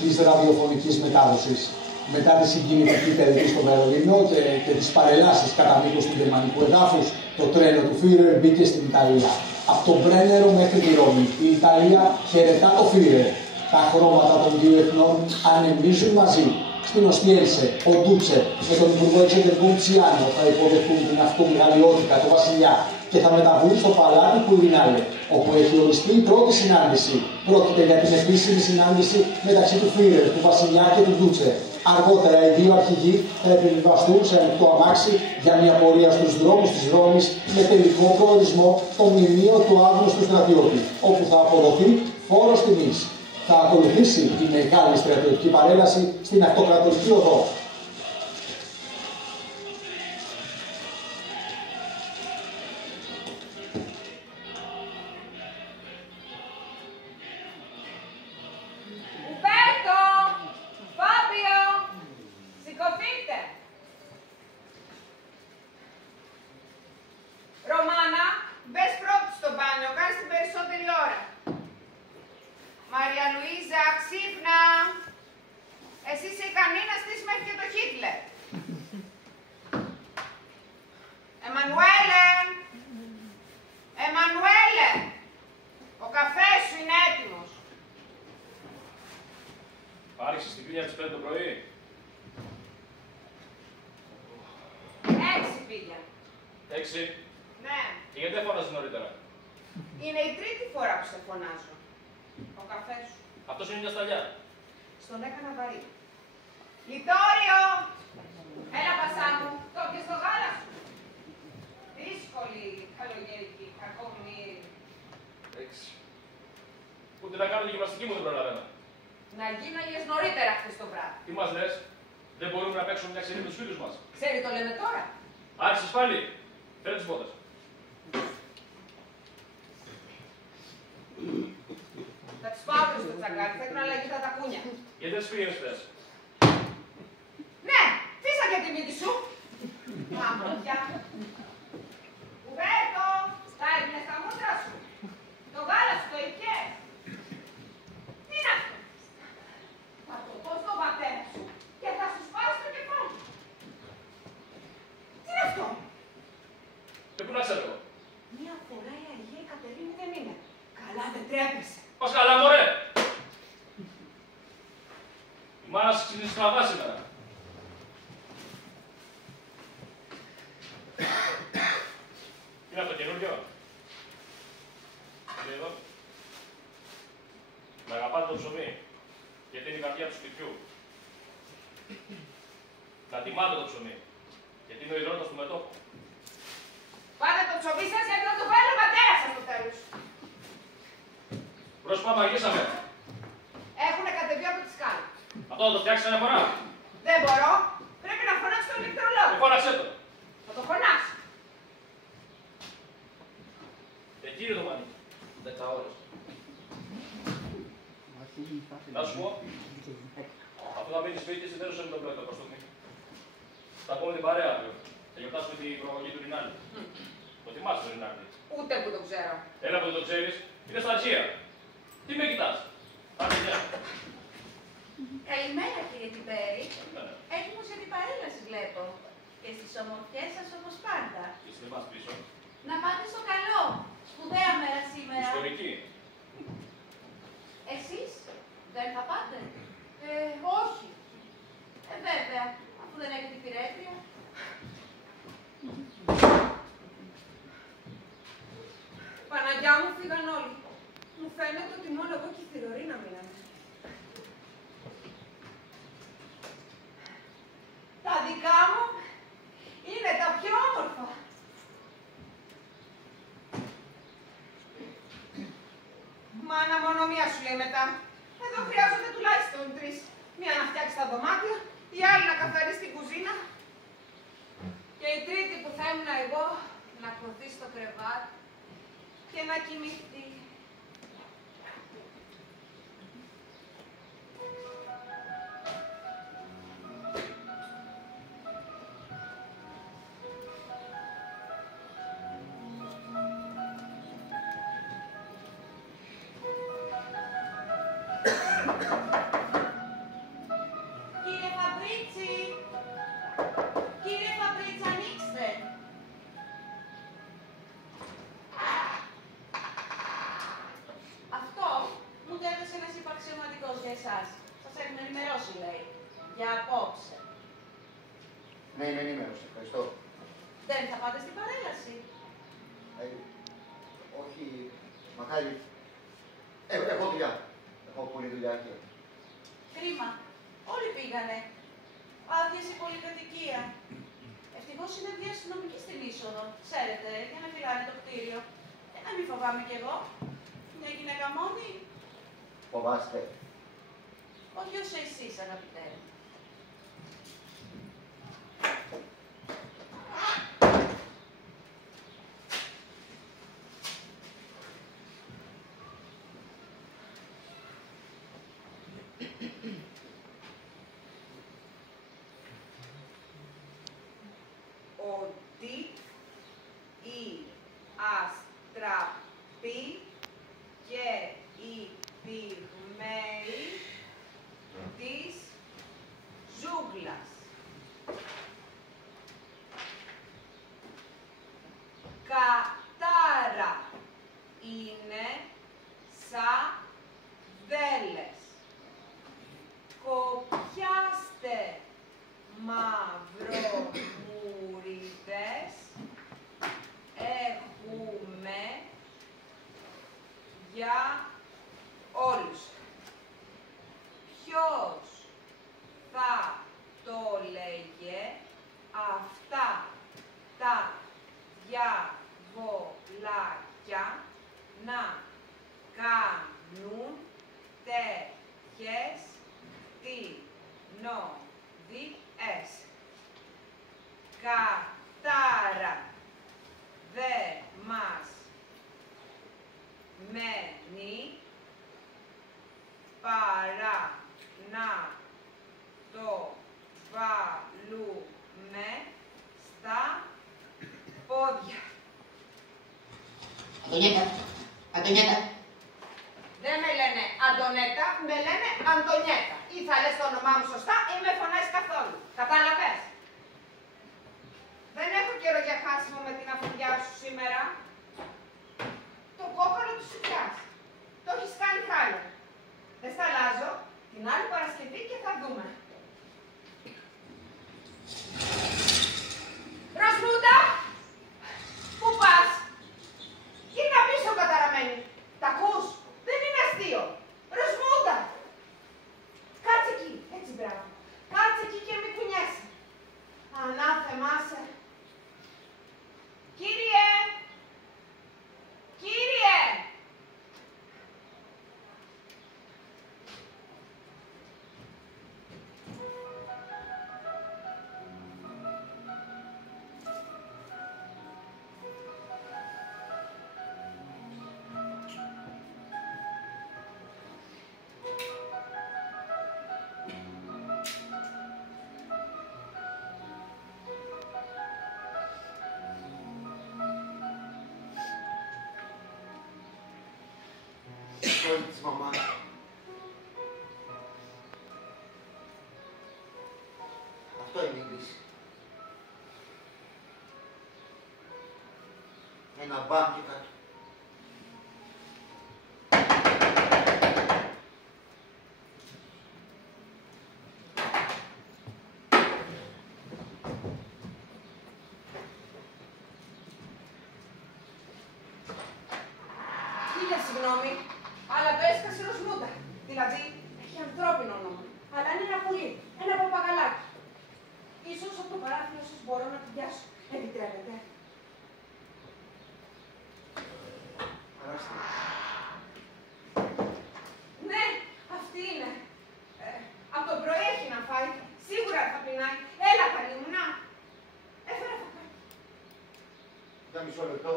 της ραδιοφωνικής μετάδοσης. Μετά τη συγκινητική τελετή στο Βερολίνο και τις παρελάσεις κατά μήκος του γερμανικού εδάφους, το τρένο του Φίρερ μπήκε στην Ιταλία. Από τον Μπρένερο μέχρι τη Ρώμη, η Ιταλία χαιρετά το Φίρερ. Τα χρώματα των δύο εθνών ανεμίζουν μαζί. Στην Οστιέλσε, ο Ντούτσε με τον Υπουργό Εξωτερικών Τσιάνο θα υποδεχτούν την αυτομεγαλειότητα, τον Βασιλιά, και θα μεταβούν στο παλάτι Κουιρινάλε, όπου έχει οριστεί η πρώτη συνάντηση. Πρόκειται για την επίσημη συνάντηση μεταξύ του Φίρερ, του Βασιλιά και του Ντούτσε. Αργότερα οι δύο αρχηγοί θα επιβιβαστούν σε ανοιχτό αμάξι για μια πορεία στους δρόμους της Ρώμης με τελικό προορισμό το μνημείο του άγνωστου στρατιώτη, όπου θα αποδοθεί φόρος τιμής. Θα ακολουθήσει η μεγάλη στρατιωτική παρέλαση στην Αυτοκρατορική Οδό. Ούτε να κάνω τη γυμναστική μου δεν προλαβαίνω. Να γίναγες νωρίτερα χθες το βράδυ. Τι μας λες, δεν μπορούμε να παίξουμε μια ξενή με τους φίλους μας. Ξέρει το λέμε τώρα. Άρχισες πάλι. Φέρε τις μπότες. Θα τις πάω στο τσακάκι, θα έχουν αλλαγή τα τακούνια. Γιατί δεν τις πήγαινες χθες. Ναι, φύσα για τη μύτη σου. Μάμα, πια. Ουβέρτο, τα έπινες τα μούτρα σου. Το γάλα σου το ηχές. Τι είναι αυτό. Θα το πω στον πατέρα σου και θα σου σπάσει το κεφάλι. Τι είναι αυτό. Και πού να ξέρω. Μια φορά η Αγία η Κατερίνη δεν είναι. Καλά δεν τρέπεσαι. Πώς καλά μωρέ. Η μάνα σου είναι στραβά σήμερα. Είναι αυτό καινούργιο. Είναι εδώ. Με αγαπάτε το ψωμί, γιατί είναι η καρδιά του σπιτιού. Να τιμάτε το ψωμί, γιατί είναι ο ιδρώτας του μετώπου. Πάτε το ψωμί σας γιατί να το βάλει ο πατέρας σας στο τέλος. Πρόσωπα μαγίσαμε. Έχουνε κατεβεί από τη σκάλα. Αυτό θα το φτιάξεις ένα φορά. Δεν μπορώ. Πρέπει να φωνάξω τον ηλεκτρολόγο. Φώναξε το. Θα το φωνάξω. Εκεί είναι το μανίκι. 10 ώρες. Να σου πω, αφού θα μείνεις σπίτι, συντέρωσε με τον πλέον το κοστούμι. Θα πούμε την παρέα αύριο. Θα γιορτάσουμε την προγωγή του Ρινάλντι. Το θυμάσαι το Ρινάλντι. Ούτε που το ξέρω. Έλα που δεν το ξέρεις, είναι στα αρχεία. Τι με κοιτάς. Άντε, γεια. Καλημέρα κύριε Τιμπέρη. Καλημέρα. Έτοιμος για την παρέλαση βλέπω. Και στις ομορφιές σας όπως πάντα. Και στην εμάς πίσω. Να πάτε στο καλό. Σπουδαία μέρα σήμερα. Ιστορική. Εσείς δεν θα πάτε. Όχι. Βέβαια, αφού δεν έχετε υπηρέτρια. Παναγιά μου φύγαν όλοι. Μου φαίνεται ότι μόνο εγώ και η Θηρορίνα μιλάνε. Τα δικά μου είναι τα πιο όμορφα. Μάνα, μόνο μία σου λέει μετά. Εδώ χρειάζονται τουλάχιστον 3. Μία να φτιάξει τα δωμάτια, η άλλη να καθαρίσει την κουζίνα. Και η τρίτη που θα ήμουν εγώ να χωθεί στο κρεβάτι και να κοιμηθεί. σε ευχαριστώ. Δεν θα πάτε στην παρέλαση. Όχι, μακάρι. Έχω δουλειά. Έχω πολλή δουλειά και... Κρίμα. Όλοι πήγανε. Άδειασε η πολυκατοικία. Ευτυχώς είναι δύο αστυνομικοί στην είσοδο, ξέρετε, για να φυλάνε το κτίριο. Να μην φοβάμαι κι εγώ. Μια γυναίκα μόνη. Φοβάστε. Όχι όσο εσείς, αγαπητέ. Ότι η αστραπή και οι πυγμαίοι της ζούγκλας. Κατάρα είναι σαν δέλες. Κοπιάστε μαυρομουρίδες, έχουμε για όλους. Ποιος θα το λέγε αυτά τα διαβολάκια να κάνουν τέτοιες τεινωδιές. Κατάρα δε μας μένει παρά να το βάλουμε στα πόδια. Αντωνιέτα, Αντωνιέτα. Δεν με λένε Αντωνέτα, με λένε Αντωνιέτα. Ή θα λες το όνομά μου σωστά ή με φωνάζεις καθόλου. Κατάλαβες? Δεν έχω καιρό για χάσιμο με την αφεντιά σου σήμερα. Το κόκκαλο του σουτιάς. Το έχεις κάνει χάλια. Δεν στα αλλάζω την άλλη Παρασκευή και θα δούμε. Ροσμούντα! Πού πας? Κοίτα πίσω καταραμένη. Τ' ακούς? Δεν είναι αστείο. Ροσμούντα! Κάτσε εκεί. Έτσι μπράβο. Κάτσε εκεί και μη κουνιέσαι. Ανάθεμά σε. Κύριε! Κύριε! Της μαμάς. Αυτό είναι η λύση. Ένα μπαμ και κάτω. Χίλια συγγνώμη, αλλά το έσκασε Ροσμούντα. Δηλαδή, έχει ανθρώπινο όνομα. Αλλά είναι ένα πουλί, ένα παπαγαλάκι. Ίσως από το παράθυρο σας μπορώ να την πιάσω. Επιτρέπετε? Παράστε. Ναι, αυτή είναι. Από το πρωί έχει να φάει. Σίγουρα θα πεινάει. Έλα, καλή μου, να. Έφερα φακάκι. Κοίτα μισό λεπτό.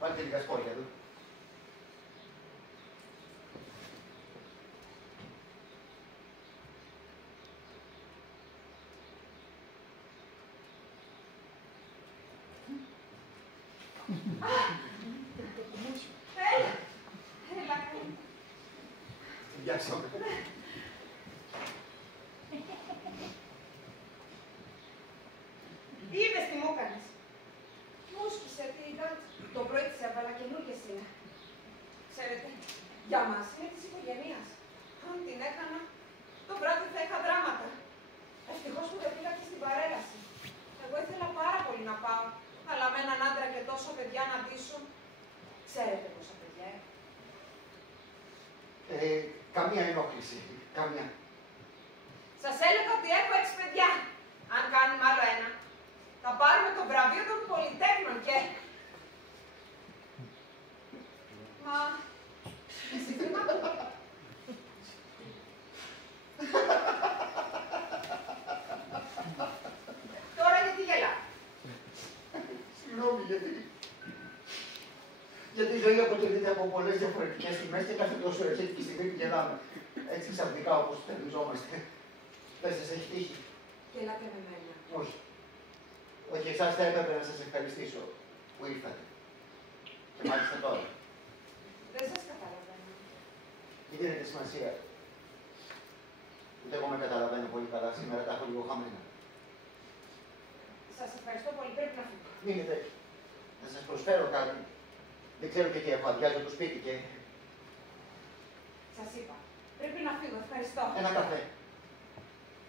Βάλτε λίγα σπόρια εδώ. Έλα. Έλα, καλή μου. Την πιάσαμε. Είδες τι μου έκανες. Μου σκίσε την κάτσα. Το πρωί της έβαλα καινούργιες είναι. Ξέρετε, για μας είναι της οικογένειας. Αν την έκανα, το βράδυ θα είχα δράματα. παιδιά να ντύσουν. Ξέρετε πόσα παιδιά έχω. Καμία ενόχληση. Καμία. Σας έλεγα ότι έχω 6 παιδιά. Αν κάνουμε άλλο ένα, θα πάρουμε το βραβείο των Πολυτέχνων και... Μα... Εσύ χρήματα. Τώρα γιατί γελά. Συγγνώμη, γιατί η ζωή αποτελείται από πολλές διαφορετικές στιγμές και κάθε τόσο ερχέτικη στιγμή που γελάμε. Έτσι ξαφνικά όπως τερνιζόμαστε. Δεν σας έχει τύχει. Γελάτε με μένα. Όχι. Όχι, εσάς θα έπρεπε να σας ευχαριστήσω που ήρθατε. Και μάλιστα τώρα. Δεν σας καταλαβαίνω. Τι δίνετε σημασία. Ούτε εγώ με καταλαβαίνω πολύ καλά. Σήμερα τα έχω λίγο χαμένα. Σας ευχαριστώ πολύ. Πρέπει να φύγω. Μείνετε. Να σας προσφέρω κάτι. Δεν ξέρω και τι έχω. Αδειάζω το σπίτι και... Σας είπα. Πρέπει να φύγω. Ευχαριστώ. Ένα καφέ.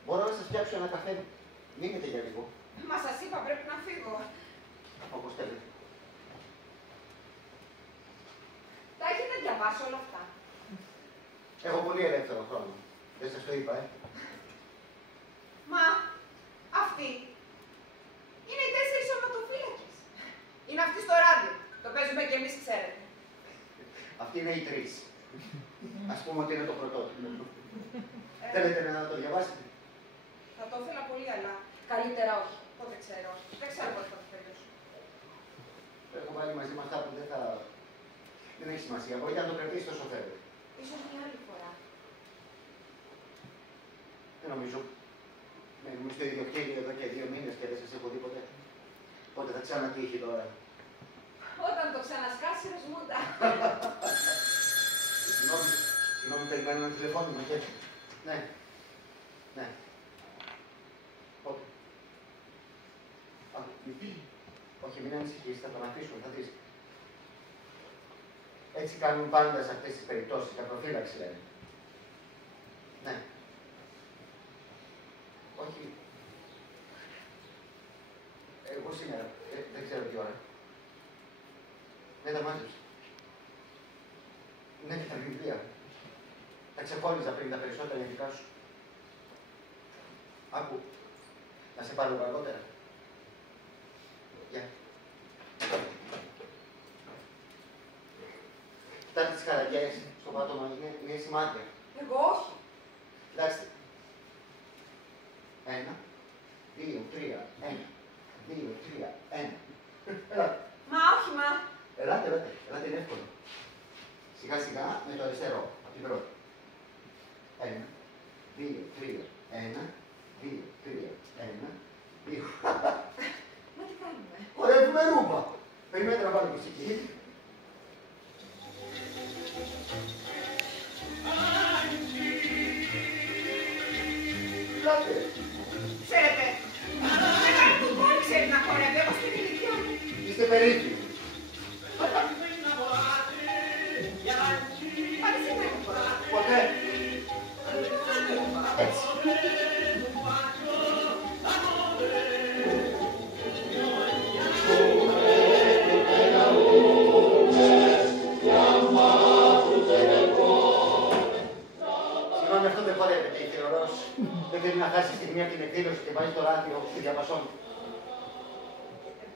Μπορώ να σας φτιάξω ένα καφέ. Μείνετε για λίγο. Μα σας είπα. Πρέπει να φύγω. Όπως θέλετε. Τα έχετε διαβάσει όλα αυτά. Έχω πολύ ελεύθερο χρόνο. Δεν σας το είπα, Μα αυτοί είναι οι 4 σωματοφύλακες. Είναι αυτοί στο ράδιο. Το παίζουμε κι εμείς, ξέρετε. Αυτοί είναι οι 3. Ας πούμε ότι είναι το πρωτότυπο. Θέλετε να το διαβάσετε. Θα το ήθελα πολύ, αλλά καλύτερα όχι. Πότε ξέρω. Δεν ξέρω πότε θα το τελειώσω. Έχω βάλει μαζί με αυτά που δεν θα... Δεν έχει σημασία. Μπορείτε να το κρατήσετε όσο θέλετε. Ίσως μια άλλη φορά. Δεν νομίζω. Μένουμε στο ίδιο κτίριο εδώ και 2 μήνες και δεν σας έχω δει ποτέ. Πότε θα ξανατύχει τώρα. Όταν το ξανασκάσει, ρεσμούντα. Συγγνώμη, περιμένω ένα τηλεφώνημα και... Ναι. Ναι. Πότε. Όχι, μην ανησυχείς, θα τον αφήσουμε, θα δεις. Έτσι κάνουν πάντα σε αυτές τις περιπτώσεις, τα προφύλαξη λένε. Ναι. Όχι. Εγώ σήμερα, δεν ξέρω τι ώρα. Δεν τα μάζεψα. Ναι, και τα βιβλία. Τα ξεχώριζα πριν τα περισσότερα ειδικά σου. Άκου. Να σε πάρω αργότερα. Γεια. Κοιτάξτε τις χαρακές στο πάτωμα, είναι σημάδια. Εγώ όχι. Κοιτάξτε. 1, 2, 3, 1, 2, 3, 1. Ελάτε. Μα όχι, μα. Ελάτε, είναι εύκολο. Σιγά σιγά με το αριστερό, από την πρώτη. 1, 2, 3, 1, 2, 3, 1, 2. Μα τι κάνουμε. Χορεύουμε ρούμπα. Περιμένετε να βάλω μουσική. Ελάτε. Ξέρετε, μεγάλη του κόρη ξέρει να χορεύει, εγώ στην ηλικία μου. Είστε περίφημοι. Μα τι σημαίνει. Ποτέ. Έτσι. Συγγνώμη, αυτό δεν χορεύεται. Η θεωρός δεν θέλει να χάσει τη μία την εκδήλωση και βάζει το ράδιο στη διαπασόνη.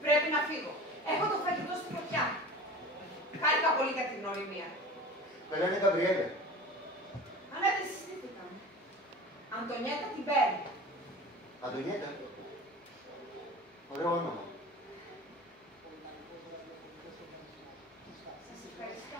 Πρέπει να φύγω. Έχω το φαγητό στη φωτιά. Χάρηκα πολύ για την οριμία. Με λένε Γαμπριέλα. Αλλά δεν συστήθηκαν. Αντωνιέτα την παίρνει. Αντωνιέτα. Ωραίο όνομα. Σας ευχαριστώ.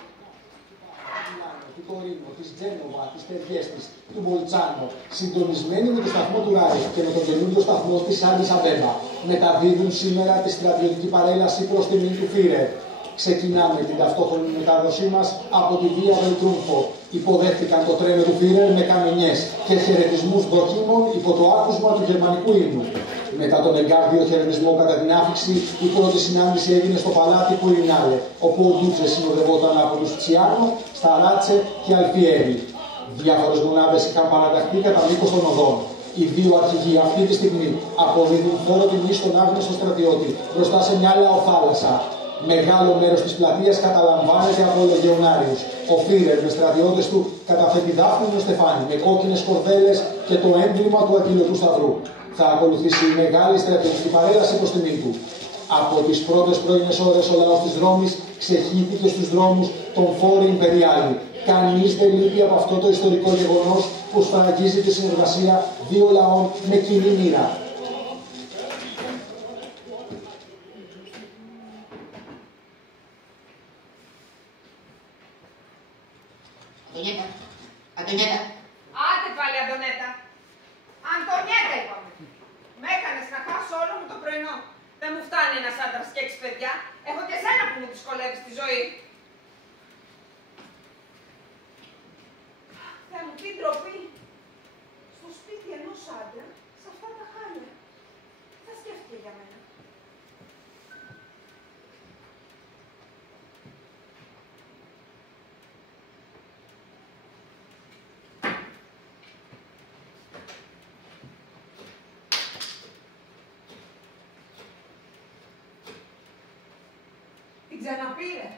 Του Τωρίνο, της Τζένοβα, τις παιδιές της, του Μπολτσάνο, συντονισμένοι με το σταθμό του Ράι και με τον καινούριο σταθμό της Άντις Αμπέμπα, μεταδίδουν σήμερα τη στρατιωτική παρέλαση προς τιμήν του Φίρερ. Ξεκινάμε την ταυτόχρονη μετάδοσή μας από τη Βία Βελτρούμφο. Υποδέχτηκαν το τρένο του Φίρερ με καμενιές και χαιρετισμούς δοκίμων υπό το άκουσμα του γερμανικού ύμνου. Μετά τον εγκάρδιο χαιρετισμό κατά την άφηξη, η πρώτη συνάντηση έγινε στο παλάτι Κουινάλε, όπου ο Ντούτσε συνοδευόταν από τους Τσιάνο, Σταράτσε και Αλφιέρη. Διάφορες μονάδες είχαν παραταχθεί κατά μήκος των οδών. Οι δύο αρχηγοί αυτή τη στιγμή αποδίδουν φόρο τιμή στον άγνωστο στρατιώτη μπροστά σε μια λαοθάλασσα. Μεγάλο μέρος της πλατείας καταλαμβάνεται από λεγεωνάριους. Ο Φίρερ με στρατιώτες του καταθέτει δάφνινο στεφάνι με κόκκινες κορδέλες και το έμβλημα του Αγγελωτού Σταυρού. Θα ακολουθήσει η μεγάλη στρατιωτική παρέλαση προς τιμήν του. Από τις πρώτες πρωινές ώρες ο λαός της Ρώμης ξεχύθηκε στους δρόμους των Φόροι Ιμπεριάλη. Κανείς δεν λείπει από αυτό το ιστορικό γεγονός που σφραγίζει τη συνεργασία δύο λαών με κοινή μοίρα. Αντωνιέτα. Άντε πάλι, Αντωνέτα. Αντωνιέτα, είπαμε. Με έκανες να χάσω όλο μου το πρωινό. Δεν μου φτάνει ένας άντρας και 6 παιδιά. Έχω και σένα που μου δυσκολεύεις τη ζωή. Θα μου πει ντροπή. Στο σπίτι ενός άντρα, σε αυτά τα χάλια. Θα σκέφτηκε για μένα. Την ξαναπήρε.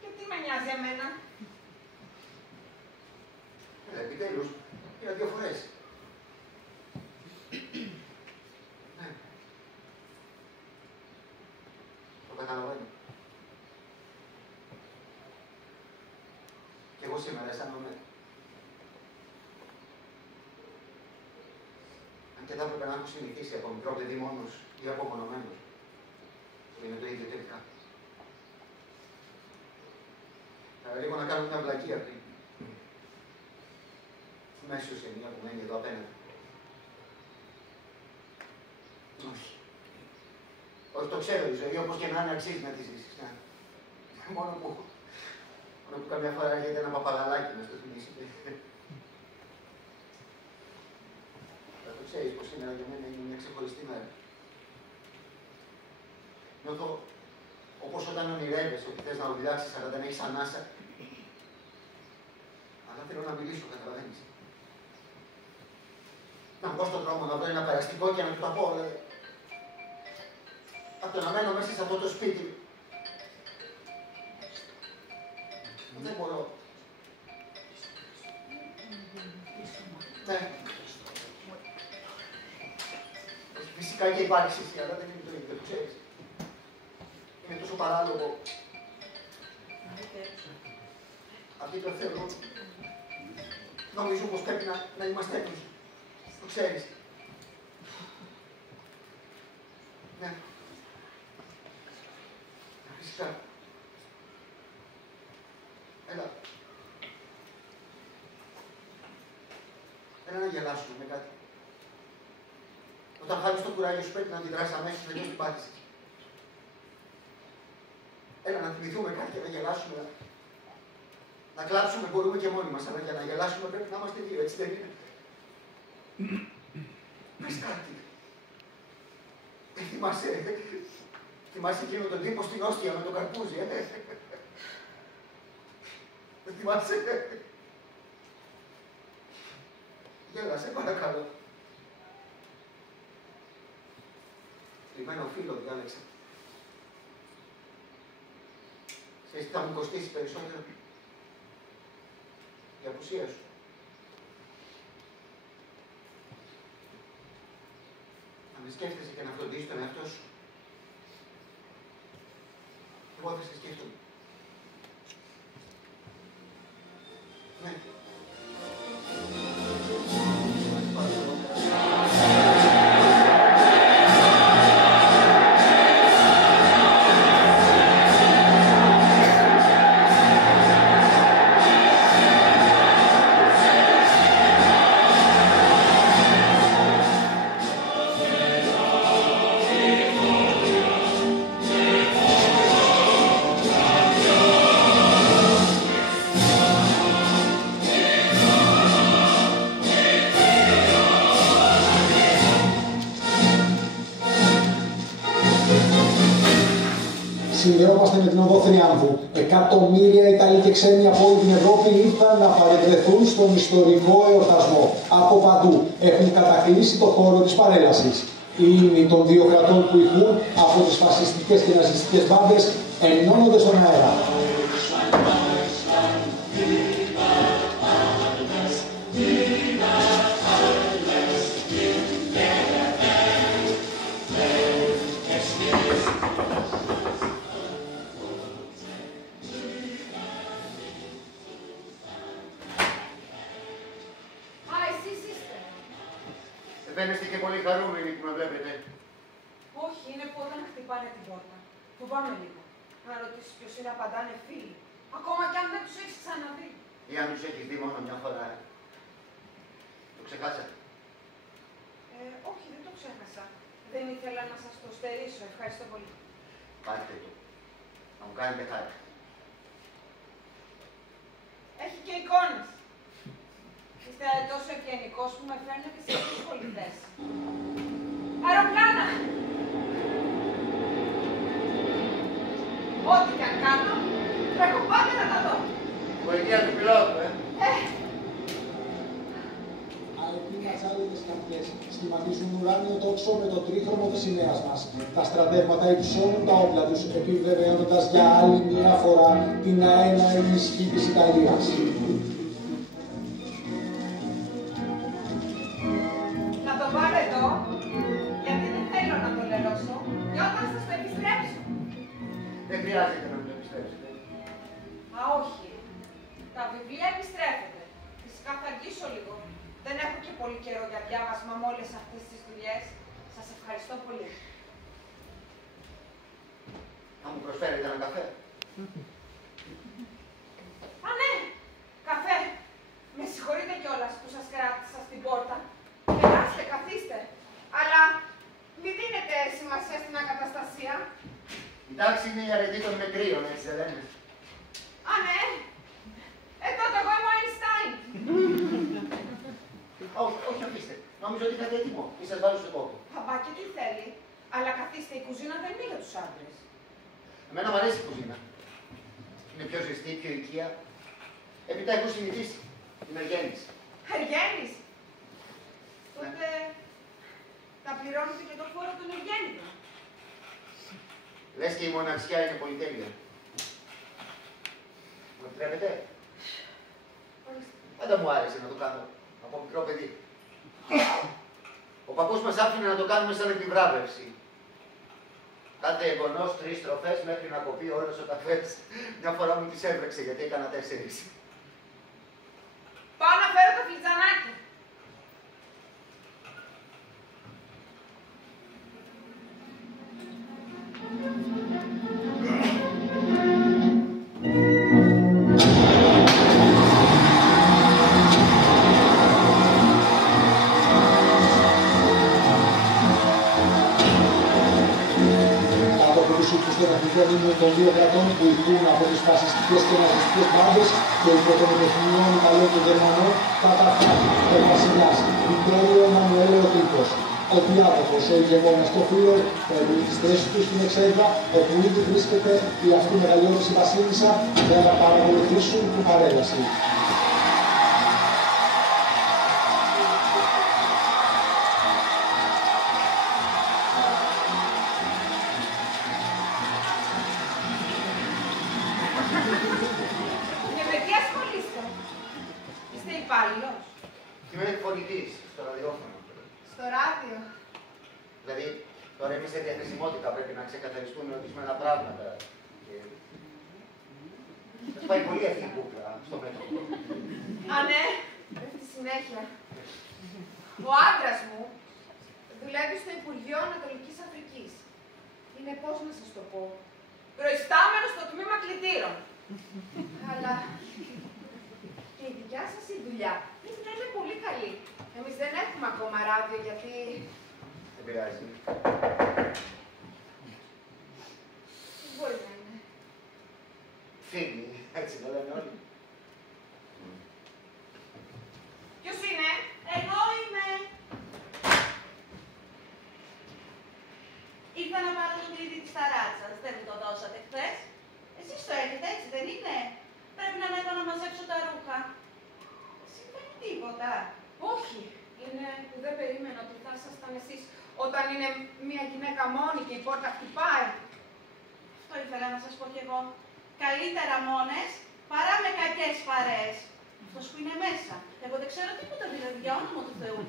Και τι με νοιάζει εμένα. Επιτέλους, πήρα 2 φορές. Ναι. Το καταλαβαίνω. Και εγώ σήμερα αισθάνομαι. Αν και θα έπρεπε να έχω συνηθίσει από μικρό παιδί μόνος ή απομονωμένος. Είναι το ίδιο τελικά. Θα λίγο να κάνω μια βλακεία πριν. Μέσω σε μία που μένει εδώ απέναντι. Όχι. Όχι, το ξέρω, η ζωή όπως και να είναι αξίζει να τη ζήσεις. Μόνο που καμιά φορά έρχεται ένα παπαγαλάκι να στο θυμίσει. Θα το ξέρεις πως σήμερα για μένα είναι μια ξεχωριστή μέρα. Νιώθω όπως όταν ονειρεύεσαι ότι θες να οδηλάξεις αλλά δεν έχεις ανάσα. Αλλά θέλω να μιλήσω, καταλαβαίνεις. Να μπω στον δρόμο να βρω ένα περαστικό και να του τα πω. Από το να μένω μέσα σε αυτό το σπίτι. Δεν μπορώ. Ναι. Φυσικά και υπάρχει εσύ, αλλά δεν είναι το ίδιο, το ξέρεις. Είναι τόσο παράλογο. Αυτοί το θεωρούν. Νομίζουν πως πρέπει να είμαστε έτοιμοι. Το ξέρεις. Ναι. Φυσικά. Έλα. Έλα να γελάσουμε με κάτι. Όταν χάνεις το κουράγιο σου πρέπει να αντιδράσεις αμέσως, αλλιώς την πάτησες. Έλα να θυμηθούμε κάτι και να γελάσουμε. Να κλάψουμε μπορούμε και μόνοι μας, αλλά για να γελάσουμε πρέπει να είμαστε δύο, έτσι δεν είναι. Πες κάτι. Θυμάσαι εκείνο τον τύπο στην Όστια με τον καρπούζι, Θυμάσαι. Γέλασε, παρακαλώ. Λυμμένο φίλο διάλεξα. Ξέρεις τι θα μου κοστίσει περισσότερο? Η απουσία σου. Να με σκέφτεσαι και να φροντίσεις τον εαυτό σου. Εγώ θα σε σκέφτομαι. Ναι. Συνδεόμαστε με την οδό Θριάμβου. Εκατομμύρια Ιταλοί και ξένοι από όλη την Ευρώπη ήρθαν να παρευρεθούν στον ιστορικό εορτασμό. Από παντού έχουν κατακλείσει το χώρο της παρέλασης. Οι ύμνοι των δύο κρατών που ηχούν από τις φασιστικές και ναζιστικές μπάντες ενώνονται στον αέρα. Φαίνεστε και πολύ χαρούμενοι που με βλέπετε. Όχι, είναι που όταν χτυπάνε την πόρτα. Φοβάμαι λίγο. Να ρωτήσεις ποιος είναι, απαντάνε φίλοι. Ακόμα κι αν δεν τους έχεις ξαναδεί. Ή αν τους έχεις δει μόνο μια φορά. Το ξεχάσατε. Όχι, δεν το ξέχασα. Δεν ήθελα να σας το στερήσω. Ευχαριστώ πολύ. Πάρτε το. Να μου κάνετε χάρη. Έχει και εικόνες. Είστε τόσο ευγενικός που με φέρνετε σε δύσκολη θέση. Αεροπλάνα! Ό,τι και αν κάνω, τρέχω πάντα να τα δω. Βοηθεία του πιλότου, Αλεποί ματσάλιδες καρδιές σχηματίζουν ουράνιο τόξο με το τρίχρωμο της σημαίας μας. Τα στρατεύματα υψώνουν τα όπλα τους, επιβεβαιώνοντας για άλλη μία φορά την αέναη ισχύ της Ιταλίας. Να το πάρω εδώ, γιατί δεν θέλω να το λερώσω, και όταν σας το επιστρέψω. Δεν χρειάζεται να μου το επιστρέψετε. Α, όχι. Τα βιβλία επιστρέφονται. Φυσικά θα αργήσω λίγο. Δεν έχω και πολύ καιρό για διάβασμα με όλες αυτές τις δουλειές. Σας ευχαριστώ πολύ. Θα μου προσφέρετε ένα καφέ. Α, ναι! Καφέ! Με συγχωρείτε κιόλας που σας κράτησα στην πόρτα. Περάστε, καθίστε. Αλλά μην δίνετε σημασία στην ακαταστασία. Η τάξη είναι η αρετή των νεκρίων, έτσι δεν λένε. Α, ναι! Τότε εγώ είμαι ο Αϊνστάιν. Όχι, αφήστε. Νόμιζα ότι είχατε έτοιμο. Μη σας βάλω στο κόπο. Παπάκι, τι θέλει. Αλλά καθίστε, η κουζίνα δεν είναι για τους άντρες. Εμένα μου αρέσει η κουζίνα. Είναι πιο ζεστή, πιο οικία. Έπειτα έχω συνηθίσει. Είμαι γέννης. Εργένης. Τότε θα πληρώνετε και το φόρο των εργένητων. Λες και η μοναξιά είναι πολυτέλεια. Μου επιτρέπετε? Πάντα μου άρεσε να το κάνω. Από μικρό παιδί. Ο παππούς μας άφηνε να το κάνουμε σαν επιβράβευση. Κάθε εγγονός 3 στροφές μέχρι να κοπεί όλος ο καφές. Μια φορά μου τις έβρεξε γιατί έκανα 4. Πάω να φέρω το φλιτζανάκι. Των δύο κρατών που ηχούν από τις φασιστικές και ναζιστικές μπάντες και υπό τον υπευθυνιών Ιταλών και Γερμανών καταρχά ο βασιλιάς Βικτόριο Εμμανουέλ ο Τρίτος. Ο διάδοχος, ο ηγεμόνας και ο Φίρερ παίρνουν τις θέσεις τους στην εξέδρα όπου ήδη βρίσκεται η αυτή μεγαλειώδηση βασίλισσα για να παρακολουθήσουν την παρέλαση. Και με τι ασχολείστε. Είστε υπάλληλος. Είμαι εκφωνητής στο ραδιόφωνο. Στο ράδιο. Δηλαδή, τώρα εμείς σε διαθεσιμότητα πρέπει να ξεκαθαριστούν ορισμένα πράγματα. Θα πάει πολύ αυτή η κούκλα στο μέτωπο. Α, ναι. Πέφτει συνέχεια. Ο άντρας μου δουλεύει στο Υπουργείο Ανατολικής Αφρικής. Είναι, πώς να σας το πω, προϊστάμενος στο τμήμα κλητήρων. Αλλά και η δικιά σας η δουλειά είναι πολύ καλή. Εμείς δεν έχουμε ακόμα ράδιο γιατί... Δεν πειράζει. Μπορεί να είναι. Φύγει, έτσι το λένε όλοι. Ποιος είναι? Εγώ είμαι. Ήρθα να πάρω το κλειδί της ταράτσας. Δεν μου το δώσατε χθες. Εσείς το έχετε, έτσι δεν είναι? Πρέπει να ανέβω να μαζέψω τα ρούχα. Συμβαίνει τίποτα. Όχι. Είναι που δεν περίμενα ότι θα ήσασταν εσείς. Όταν είναι μια γυναίκα μόνη και η πόρτα χτυπάει. Αυτό ήθελα να σας πω κι εγώ. Καλύτερα μόνες παρά με κακές παρέες. Αυτός που είναι μέσα. Εγώ δεν ξέρω τίποτα δηλαδή για όνομα του Θεού.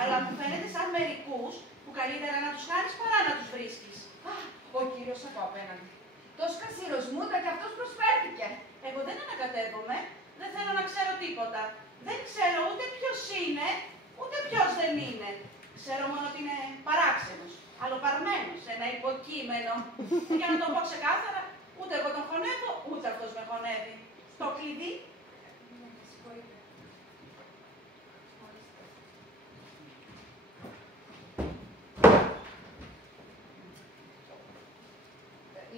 Αλλά μου φαίνεται σαν μερικούς που καλύτερα να τους χάρεις παρά να τους βρίσκεις. Α, ο κύριος από απέναντι. Τόσο κασιροσμούτα και αυτός προσφέρθηκε. Εγώ δεν ανακατεύομαι. Δεν θέλω να ξέρω τίποτα. Δεν ξέρω ούτε ποιος είναι, ούτε ποιος δεν είναι. Ξέρω μόνο ότι είναι παράξενος, αλλοπαρμένος, ένα υποκείμενο. Για να το πω ξεκάθαρα, ούτε εγώ τον χωνεύω, ούτε αυτός με χωνεύει. Το κλειδί.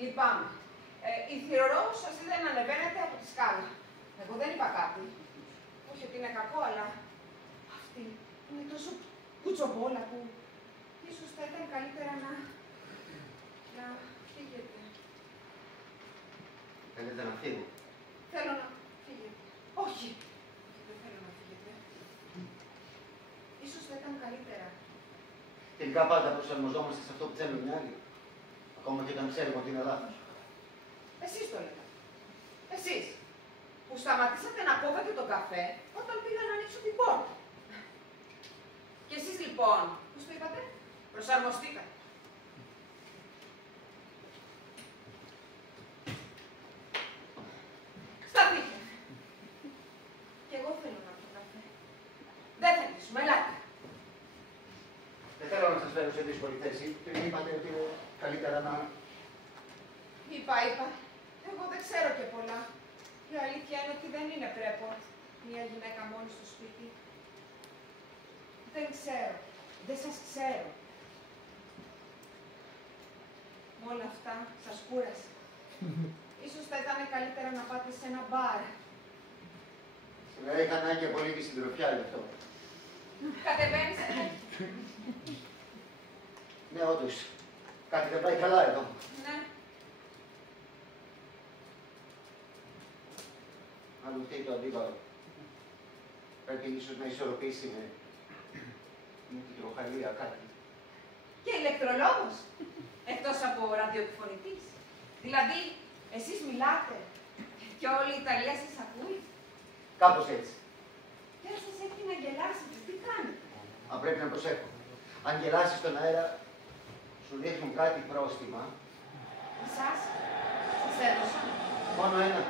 Λυπάμαι. Η θηρορόους σας είδε να ανεβαίνετε από τη σκάλα. Εγώ δεν είπα κάτι. Όχι ότι είναι κακό, αλλά αυτή είναι τόσο κουτσομπόλα που ίσως θα ήταν καλύτερα να φύγετε. Θέλετε να φύγω? Θέλω να φύγετε. Όχι. Δεν θέλω να φύγετε. Ίσως θα ήταν καλύτερα. Τελικά πάντα προσαρμοζόμαστε σε αυτό που θέλουν οι άλλοι. Ακόμα και όταν ξέρουμε ότι είναι λάθος. Εσείς το λέτε. Εσείς. Που σταματήσατε να κόβετε τον καφέ όταν πήγα να ανοίξω την πόρτα. Και εσείς λοιπόν, πώς το είπατε, προσαρμοστήκατε. Σταθείτε. Και εγώ θέλω να πιω καφέ. Δεν θα κλείσουμε, ελάτε. Δεν θέλω να σας φέρω σε δύσκολη θέση. Είπατε ότι είναι καλύτερα να... Είπα. Εγώ δεν ξέρω και πολλά. Η αλήθεια είναι ότι δεν είναι πρέπο μια γυναίκα μόνη στο σπίτι. Δεν ξέρω. Δεν σας ξέρω. Με όλα αυτά σας κούρασε. Ίσως θα ήταν καλύτερα να πάτε σε ένα μπαρ. Σήμερα είχα ανάγκη πολύ τη συντροφιά γι' αυτό. Κατεβαίνεις. Ναι, όντως. Κάτι δεν πάει καλά εδώ. Ναι. Αλλού φταίει το αντίβαρο. Πρέπει ίσως να ισορροπήσει με την τροχαλία κάτι. Και ηλεκτρολόγος. Εκτός από ραδιοεπιφωνητής. Δηλαδή, εσείς μιλάτε και όλη η Ιταλία σας ακούει. Κάπως έτσι. Και αν σας έχει να γελάσετε, τι κάνετε. Αν πρέπει να προσέχω. Αν γελάσεις στον αέρα, σου δείχνουν κάτι πρόστιμα. Εσάς, σας έδωσα. Μόνο ένα.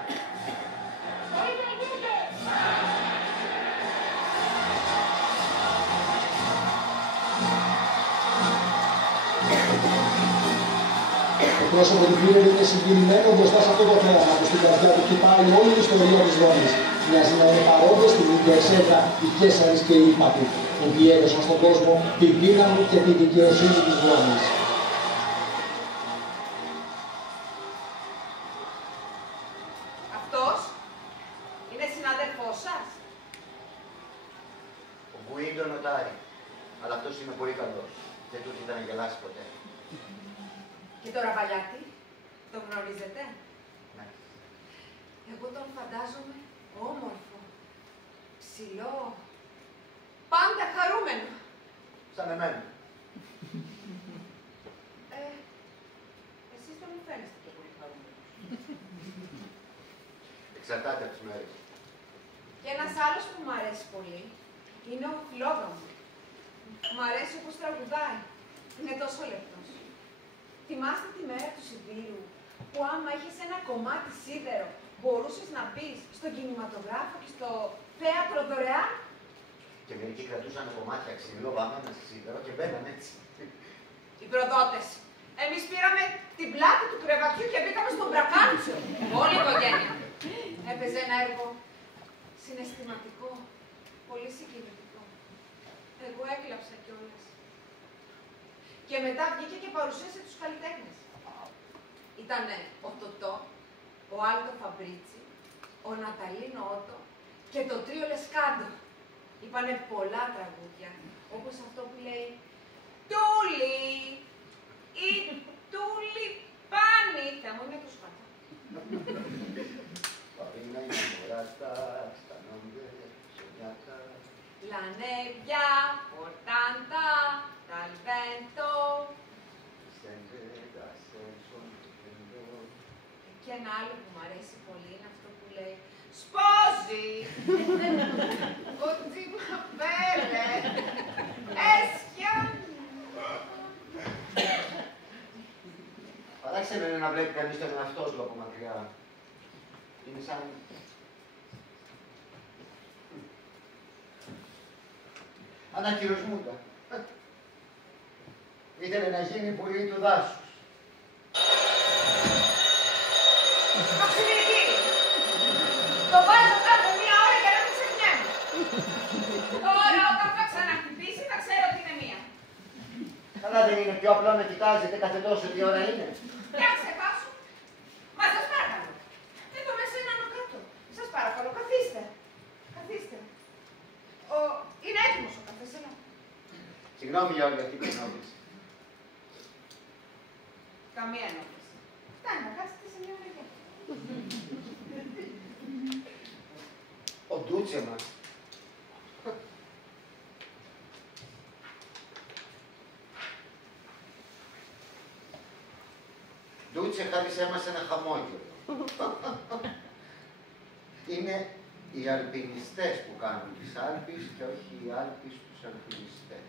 Το πρόσωπο του Φίρερ είναι συγκινημένο μπροστά σε αυτό το θέαμα που στην καρδιά του κυπάει όλη η ιστορία της Ρώμης. Μοιάζει να είναι παρόντες στην ίδια εσέδρα οι Καίσαρες και οι ύπατοι, που διέδωσαν στον κόσμο τη δύναμη και τη δικαιοσύνη της Ρώμης. Αυτός είναι συνάδελφός σας. Ο Γκουίντο Νοτάρι. Αλλά αυτός είναι πολύ καλός. Δεν του ήταν να γελάσει ποτέ. Και το Ραβαλιάτη, τον γνωρίζετε. Ναι. Εγώ τον φαντάζομαι όμορφο, ψηλό, πάντα χαρούμενο. Σαν εμένα. Εσείς δεν μου φαίνεστε και πολύ χαρούμενος. Εξαρτάται από τις μέρες. Και ένας άλλος που μου αρέσει πολύ είναι ο Φιλόγαμος. Μου αρέσει όπως τραγουδάει. Είναι τόσο λεπτός. Θυμάστε τη μέρα του Σιδήρου, που άμα είχες ένα κομμάτι σίδερο, μπορούσες να μπεις στον κινηματογράφο και στο θέατρο δωρεάν. Και μερικοί κρατούσαν κομμάτια ξύλο, βάμμενα σε σίδερο και μπαίναν έτσι. Οι προδότες. Εμείς πήραμε την πλάτη του κρεβατιού και μπήκαμε στον μπρακάντσο. Όλη η οικογένεια. Έπαιζε ένα έργο συναισθηματικό, πολύ συγκινητικό. Εγώ έκλαψα κιόλας. Και μετά βγήκε και παρουσίασε τους καλλιτέχνες. Ήτανε ο Τωτό, ο Άλτο Φαμπρίτσι, ο Ναταλίνο Ότο και το τρίο Λεσκάντο. Είπανε πολλά τραγούδια, όπως αυτό που λέει «Τούλι» ή «Τούλι πάνι». Θεά μου, είναι το σπατά. Παρίνα η μοράτα, αισθανόνται, σονιάτα. La nebbia portanta dal vento και ένα άλλο που μου αρέσει πολύ, είναι αυτό που λέει «Σπόζι! Κοτσιμαπέλε! Έσια!» Παράξενο είναι να βλέπει κανείς τον εαυτό του από μακριά. Είναι σαν... Ανακυρωσμούντα. Ήθελε να γίνει πουλί του δάσους. Μαξιμιλική! Το βάζω κάθε μία ώρα για να μην ξεχνιέμαι. Τώρα όταν θα ξαναχτυπήσει θα ξέρω ότι είναι μία. Καλά δεν είναι πιο απλό να κοιτάζετε κάθε τόσο τι ώρα είναι. Για ξεχάσου. Μα σας παρακαλώ. Εδώ μέσα είναι άνω κάτω. Σας παρακαλώ, καθίστε. Καθίστε. Είναι έτοιμος ο καφές, έλα. Συγγνώμη για όλη αυτή την ενόχληση. Καμία ενόχληση. Φτάνει να κάτσετε σε μια μεριά. Ο Ντούτσε μας. Ντούτσε, χάρισέ μας ένα χαμόγελο. Είναι οι αλπινιστές που κάνουν τις Άλπεις και όχι οι Άλπεις τους αλπινιστές.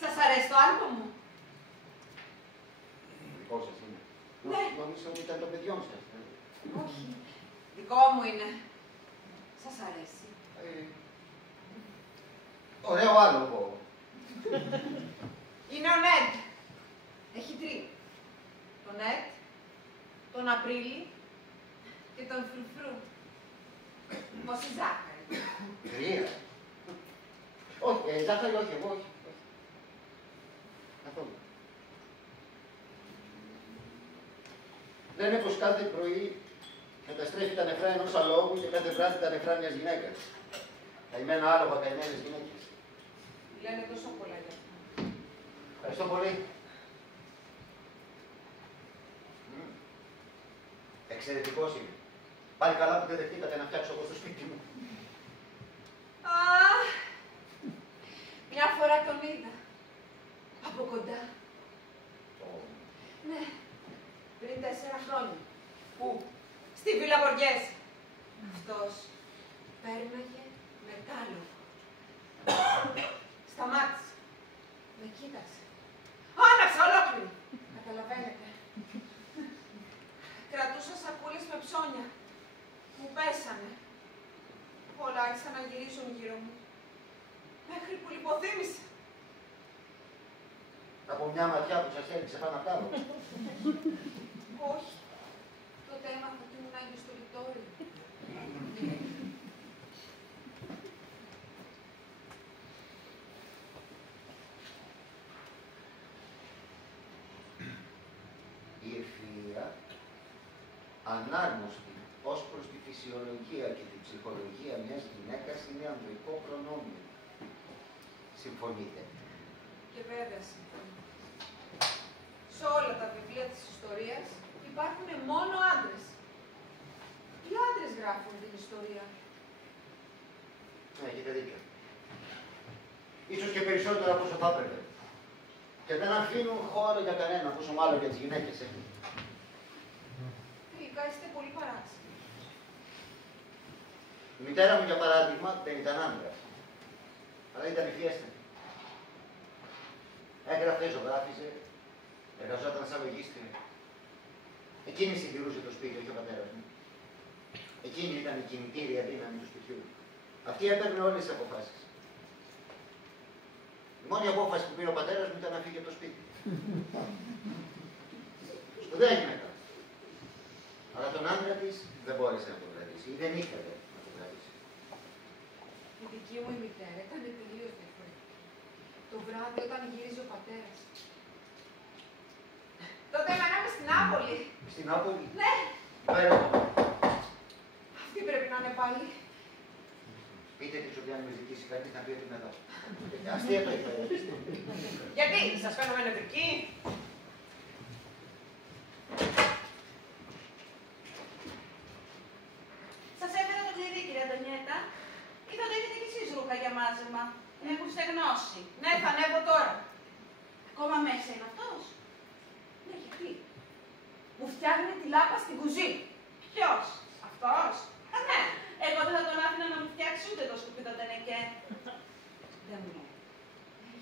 Σας αρέσει το άλμπο μου? Δικό σας είναι. Ναι. Νόμιζα ότι ήταν το παιδιό σας. Όχι. Δικό μου είναι. Σας αρέσει? Ωραίο άλογο. Είναι ο Νέντ. Έχει τρία. Τον Νέντ, τον Απρίλη και τον Φρουφρού. Πόση ζάχαρη. Τρία. Όχι, ζάχαρη όχι, εγώ όχι. Καθόλου. Λένε πως κάθε πρωί καταστρέφει τα νεφρά ενός αλόγου και κάθε βράδυ τα νεφρά μιας γυναίκας. Καημένα άλογα, καημένες γυναίκες. Λένε τόσο πολλά για αυτά. Ευχαριστώ πολύ. Εξαιρετικός είναι. Πάλι καλά που δεν δεχτήκατε να φτιάξω εγώ στο σπίτι μου. Αχ, μια φορά τον είδα. Από κοντά. Ναι, πριν 4 χρόνια. Πού? Στη Βίλα Μποργές. Αυτός πέρναγε μετάλλο. Σταμάτησε. Με κοίταξε. Άναψε ολόκληρη. Καταλαβαίνετε. Κρατούσα σακούλες με ψώνια. Μου πέσανε. Όλα άρχισαν να γυρίζουν γύρω μου. Μέχρι που λιποθύμησα. Από μια ματιά που σας έριξε πάνω απ' άλλο. Όχι. Τότε έμαθα ότι ήμουν Άγιος στο Λιτόριο. Η ευφυΐα, ανάρμοστη ως προς τη φυσιολογία και την ψυχολογία μιας γυναίκας, είναι ανδρικό προνόμιο. Συμφωνείτε? Και βέβαια συμφωνώ. Σε όλα τα βιβλία της ιστορίας υπάρχουν μόνο άντρες. Οι άντρες γράφουν την ιστορία. Ναι, έχετε δίκιο. Ίσως και περισσότερο από όσο θα έπρεπε. Και δεν αφήνουν χώρο για κανένα, πόσο μάλλον για τις γυναίκες. Τελικά είστε πολύ παράξενοι. Η μητέρα μου, για παράδειγμα, δεν ήταν άντρας. Αλλά ήταν ευφιέστερη. Έγραφε, ζωγράφιζε, εργαζόταν σαν λογίστρια. Εκείνη συντηρούσε το σπίτι, όχι ο πατέρας μου. Εκείνη ήταν η κινητήρια δύναμη του σπιτιού. Αυτή έπαιρνε όλες τις αποφάσεις. Η μόνη απόφαση που πήρε ο πατέρας μου ήταν να φύγει από το σπίτι. Σπουδαία γυναίκα. Αλλά τον άντρα της δεν μπόρεσε να τον κρατήσει ή δεν ήθελε να τον κρατήσει. Η δική μου η μητέρα ήταν τελείως διαφορετική. Το βράδυ όταν γύριζε ο πατέρας. Τότε μέναμε στην Νάπολη. Στην Νάπολη. Ναι. Πέρα. Αυτή πρέπει να είναι πάλι. Πείτε της ότι αν με ζητήσει κάτι θα πει ότι είμαι εδώ. Αστεία το είπα. Γιατί, σας φαίνομαι νευρική? Σας έφερα το κλειδί, κυρία Αντωνιέτα. Ή θα το έχετε κι εσείς ρούχα για μάζεμα? Έχουν στεγνώσει. Ναι, θα ανέβω τώρα. Ακόμα μέσα είναι αυτός? Ναι, γιατί. Μου φτιάχνει τη λάπα στην κουζίνα. Ποιος? Αυτός? Ναι. Εγώ δεν θα τον άφηνα να μου φτιάξει ούτε το σκουπίδο τενεκέ. Δεν μου λέει.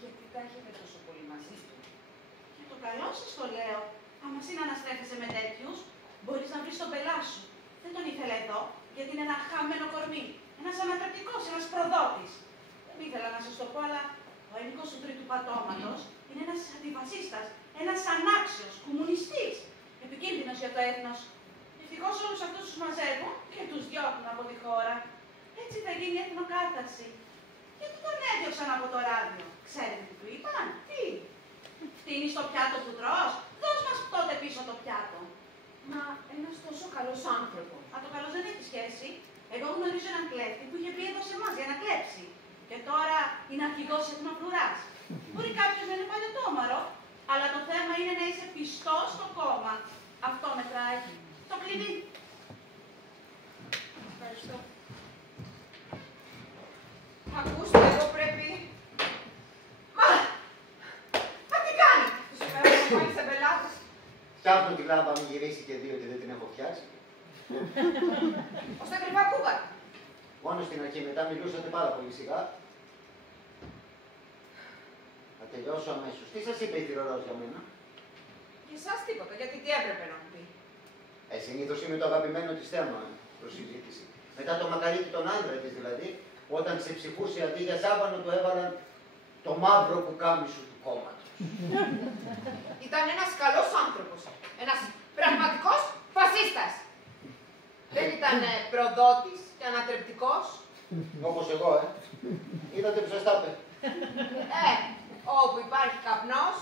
Γιατί τα έχετε τόσο πολύ μαζί του. Για το καλό σας το λέω. Άμα εσύ να αναστρέφεσαι με τέτοιους, μπορείς να βρεις τον πελά σου. Δεν τον ήθελε εδώ, γιατί είναι ένα χαμένο κορμί. Ένας ανατρεπτικός, ένας προδότης. Δεν ήθελα να σας το πω, αλλά ο ένικος του τρίτου πατώματος είναι ένας αντιφασίστας, ένας ανάξιος, κομμουνιστής. Επικίνδυνος για το έθνος. Ευτυχώς όλους αυτούς τους μαζεύουν και τους διώχνουν από τη χώρα. Έτσι θα γίνει εθνοκάθαρση. Γιατί τον έδιωξαν από το ράδιο. Ξέρετε τι του είπαν? Τι? Φτύνεις το πιάτο που τρως? Δώσ' μας τότε πίσω το πιάτο. Μα ένας τόσο καλός άνθρωπος. Α, το καλός δεν έχει σχέση. Εγώ γνωρίζω έναν κλέφτη που είχε πει εδώ σε εμάς για να κλέψει. Και τώρα είναι αρχηγός εθνοφρουράς. Μπορεί κάποιος να είναι παλιωτόμαρο, αλλά το θέμα είναι να είσαι πιστός στο κόμμα. Αυτό μετράει. Το κλειδί. Ευχαριστώ. Ακούστε, εγώ πρέπει... Μα τι κάνει! Του σήμερα που πάει σε πελάτες. Φτιάχνω τη λάμπα, μην γυρίσει και δει ότι δεν την έχω φτιάξει. Ως τα κρυβά κούβατα. Μόνο στην αρχή, μετά μιλούσατε πάρα πολύ σιγά. Θα τελειώσω αμέσως. Τι σας είπε η θηρορός για μένα? Και εσάς τίποτα, γιατί τι έπρεπε να μου πει. Συνήθως είναι το αγαπημένο της θέμα προς συζήτηση. Μετά το μακαρίτι τον άντρα της δηλαδή, όταν σε ψηφούσε αντί για σάβανο του έβαλαν το μαύρο πουκάμισο του κόμματος. Ήταν ένας καλός άνθρωπος. Ένας πραγματικός φασίστας. Δεν ήταν προδότης και ανατρεπτικός. Όπως εγώ, Είδατε που σας τα είπε. Όπου υπάρχει καπνός,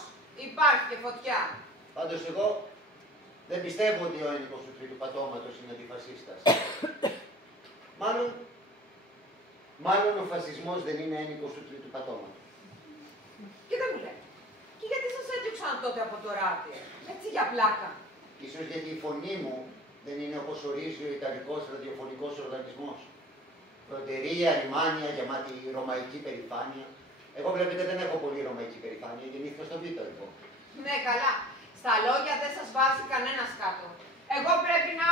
υπάρχει και φωτιά. Πάντως εγώ δεν πιστεύω ότι ο ένικος του τρίτου πατώματος είναι αντιφασίστας. Μάλλον ο φασισμός δεν είναι ένικος του τρίτου πατώματος. Και δεν μου λέει. Και γιατί σας έδιωξαν τότε από το ράδιο, έτσι για πλάκα. Ίσως γιατί η φωνή μου δεν είναι όπως ορίζει ο Ιταλικός ραδιοφωνικός οργανισμός. Προτερία, ρημάνια, γεμάτη ρωμαϊκή περηφάνεια. Εγώ βλέπετε δεν έχω πολύ ρωμαϊκή περηφάνεια, γεννήθηκα στο Β' λοιπόν. Ναι, καλά. Στα λόγια δεν σας βάζει κανένας κάτω. Εγώ πρέπει να...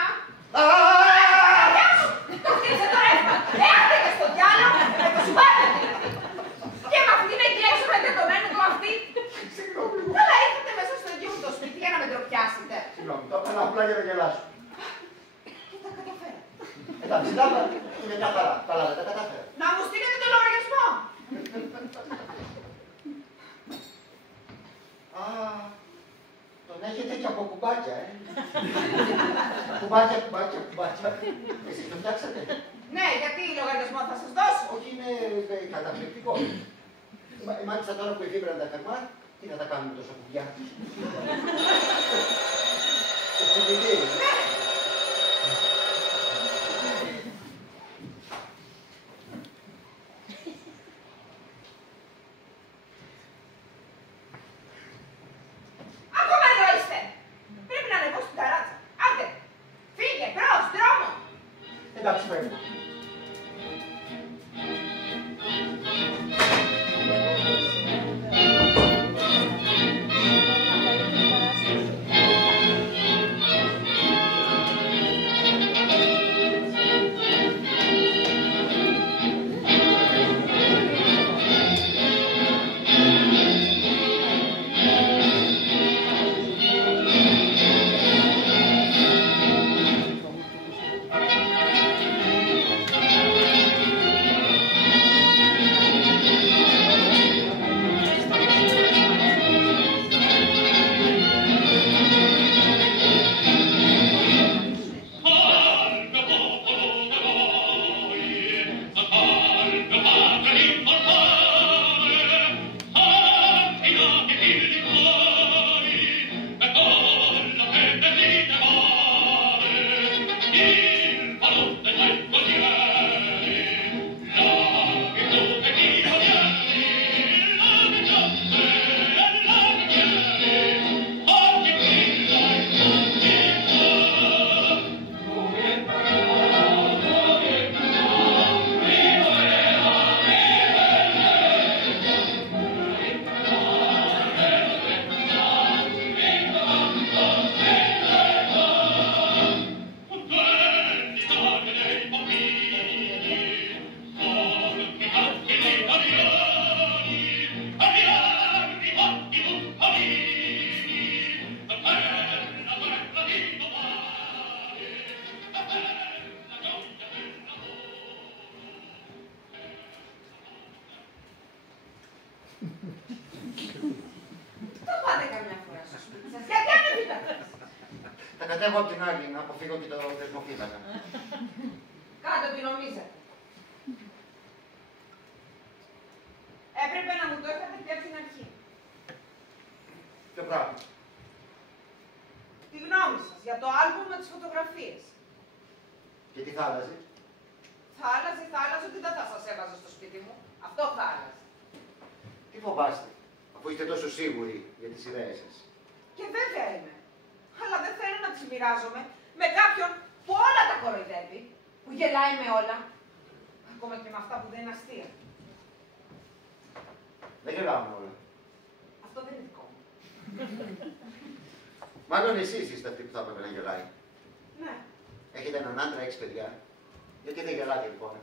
Γεια σου! Το χτύπησε το ρεύμα! Άντε και στο διάλογο με το σουβάρι δηλαδή. Και με αυτήν εκεί έξω με τετωμένο του αυτή. Συγγνώμη. Καλά, ήρθατε μέσα στο ίδιο μου το σπίτι για να με ντροπιάσετε. Συγγνώμη, το έκανα απλά για να γελάσω. Και τα καταφέρατε. Εντάξει, λάμπα, είναι μια χαρά. Καλά, δεν τα κατάφερα. Να μου στείλετε το λογαριασμό. Α, τον έχετε και από κουμπάκια, Κουμπάκια, κουμπάκια, κουμπάκια. Εσείς το φτιάξατε. Ναι, γιατί λογαριασμό θα σας δώσω. Όχι, είναι καταπληκτικό. Μάλιστα τώρα που εφήβραν τα φερμά, τι θα τα κάνουμε τόσα κουμπιά. Το ψηφιδί. Ακόμα εδώ είστε. Πρέπει να ανεβώ στην ταράτσα. Άντε, φύγε, μπρος, δρόμο. Εντάξει, φεύγω. κατέβω από την άλλη, να αποφύγω και το δεσμοφύλακα. Κάντε ό,τι νομίζετε. Έπρεπε να μου το είχατε πει από την αρχή. Ποιο πράγμα? Τη γνώμη σας για το άλμπουμ με τις φωτογραφίες. Και τι θα άλλαζε? Θα άλλαζε ότι δεν θα σας έβαζα στο σπίτι μου. Αυτό θα άλλαζε. Τι φοβάστε, αφού είστε τόσο σίγουροι για τις ιδέες σας? Και βέβαια είμαι. Αλλά δεν θέλω να τις μοιράζομαι με κάποιον που όλα τα κοροϊδεύει, που γελάει με όλα. Ακόμα και με αυτά που δεν είναι αστεία. Δεν γελάμε όλα. Αυτό δεν είναι δικό μου. Μάλλον εσείς είστε αυτοί που θα έπρεπε να γελάει. Ναι. Έχετε έναν άντρα, έχεις παιδιά. Γιατί δεν γελάτε λοιπόν?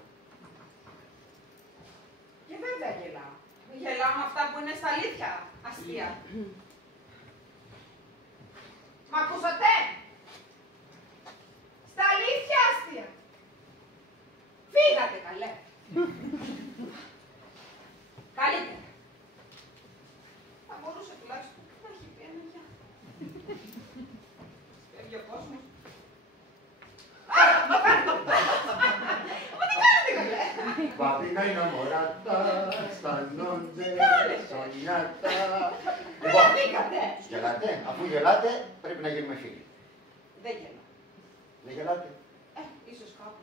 Και βέβαια γελάω. Γελάω με αυτά που είναι στα αλήθεια αστεία. Μ' ακούσατε? Στα αλήθεια αστεία. Φύγατε καλέ. Καλύτερα. Θα μπορούσε τουλάχιστον να έχει πει ένα γεια. Φεύγει ο κόσμος. Μα τι κάνετε καλέ. Παπίνα innamorata, αισθανόνται σονιάτα. Λοιπόν, γελάτε. Αφού γελάτε, πρέπει να γίνουμε φίλοι. Δεν γελάω. Δεν γελάτε? Ίσως κάπου.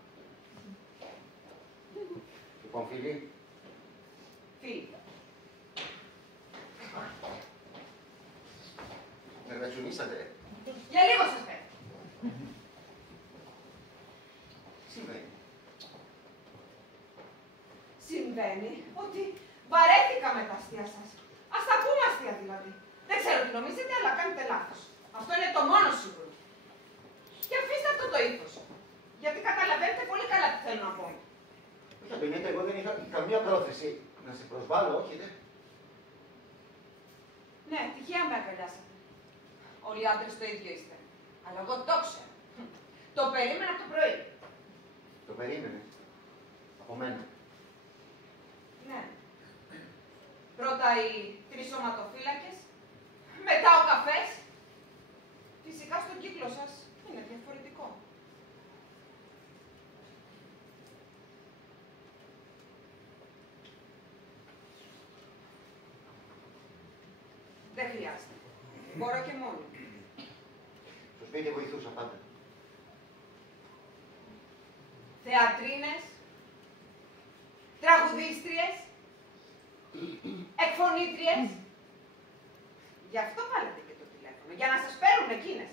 Λοιπόν, φίλοι. Φίλοι. Με γρατσουνίσατε. Για λίγο σας πέφτει. Συμβαίνει. Συμβαίνει ότι βαρέθηκα με τα αστεία σας. Ας τα πούμε αστεία δηλαδή. Δεν ξέρω τι νομίζετε, αλλά κάνετε λάθος. Αυτό είναι το μόνο σίγουρο. Και αφήστε αυτό το ύφος. Γιατί καταλαβαίνετε πολύ καλά τι θέλω να πω. Όχι, Αντωνιέτα, εγώ δεν είχα καμία πρόθεση να σε προσβάλλω, όχι δε. Ναι, τυχαία με αγκαλιάσατε. Όλοι οι άντρες το ίδιο είστε. Αλλά εγώ το ξέρω. Το περίμενα από το πρωί. Το περίμενε. Από μένα. Ναι. Πρώτα οι 3 σωματοφύλακες, μετά ο καφές. Φυσικά στον κύκλο σας είναι διαφορετικό. Δεν χρειάζεται. Μπορώ και μόνη. Στο σπίτι βοηθούσα πάντα. Θεατρίνες, τραγουδίστριες, εκφωνήτριες. Γι' αυτό βάλετε και το τηλέφωνο, για να σας παίρνουν εκείνες.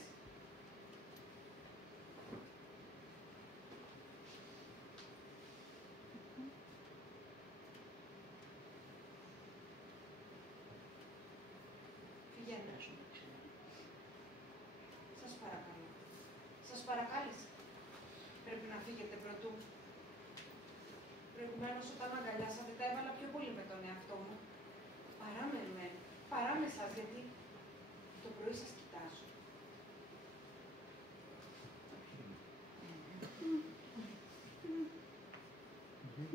Πηγαίνετε. Σας παρακαλώ. Σας παρακάλεσα. Πρέπει να φύγετε πρωτού. Προηγουμένως όταν με αγκαλιάσατε τα έβαλα πιο πολύ με τον εαυτό μου. Παρά με εσάς, γιατί το πρωί σας κοιτάζω.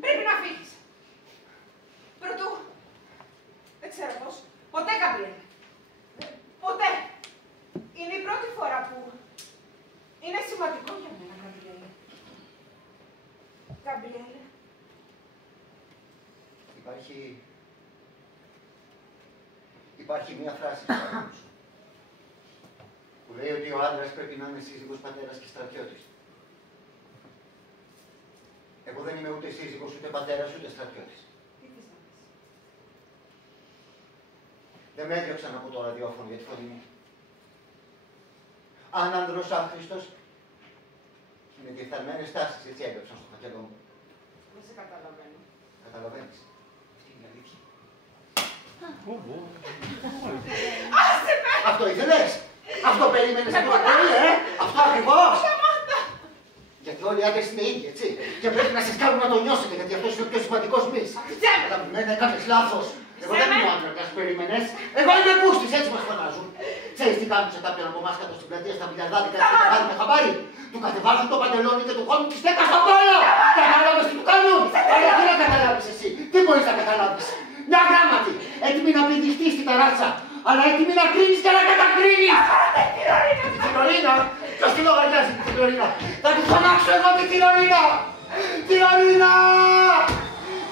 Πρέπει να φύγεις. Πρωτού. Δεν ξέρω πώς. Ποτέ, Καμπριέλε. Ποτέ. Είναι η πρώτη φορά που είναι σημαντικό για μένα, Καμπριέλε. Καμπριέλε. Υπάρχει μια φράση που λέει ότι ο άντρας πρέπει να είναι σύζυγος, πατέρας και στρατιώτης. Εγώ δεν είμαι ούτε σύζυγος, ούτε πατέρας, ούτε στρατιώτης. Δεν με έδιωξαν από το ραδιόφωνο για τη φωνή μου. Αν άνδρος άχρηστος, με διεφθαρμένες τάσεις έτσι έγραψαν στο φακελό μου. Δεν σε καταλαβαίνω. Καταλαβαίνεις. Αυτή είναι η αλήθεια. Άσε με! Αυτό ήθελες! Αυτό περίμενες από το πρωί, Αυτό ακριβώς! Γιατί όλοι οι άντρες είναι ίδιοι, έτσι. Και πρέπει να σας κάνουν να το νιώσετε, γιατί αυτός είναι ο πιο σημαντικός μυς. Αλλά που μένα έκανες λάθος. Εγώ δεν είμαι ο άντρας, περίμενες. Εγώ είμαι πούστης, έτσι μας φωνάζουν. Ξέρεις τι κάνουν σε κάποιον από εμάς κάτω στην πλατεία στα μπιλιαρδάδικα και τα κάνουν με χαμπάρι. Του κατεβάζουν το παντελόνι και του κόβουν τη στέκα στο κόλλο. Κατάλαβες τι του κάνουν. Αλλά τι να καταλάβεις εσύ, τι μπορείς να καταλάβεις. Μια γράμματη, έτοιμη να πηδηχτεί στην ταράτσα. αλλά έτοιμη να κρίνεις και να κατακρίνεις. Τη Θηρορίνα. Ποιος τη λογαριάζει τη Θηρορίνα. Θα τη φωνάξω εγώ τη Θηρορίνα. Θηρορίνα!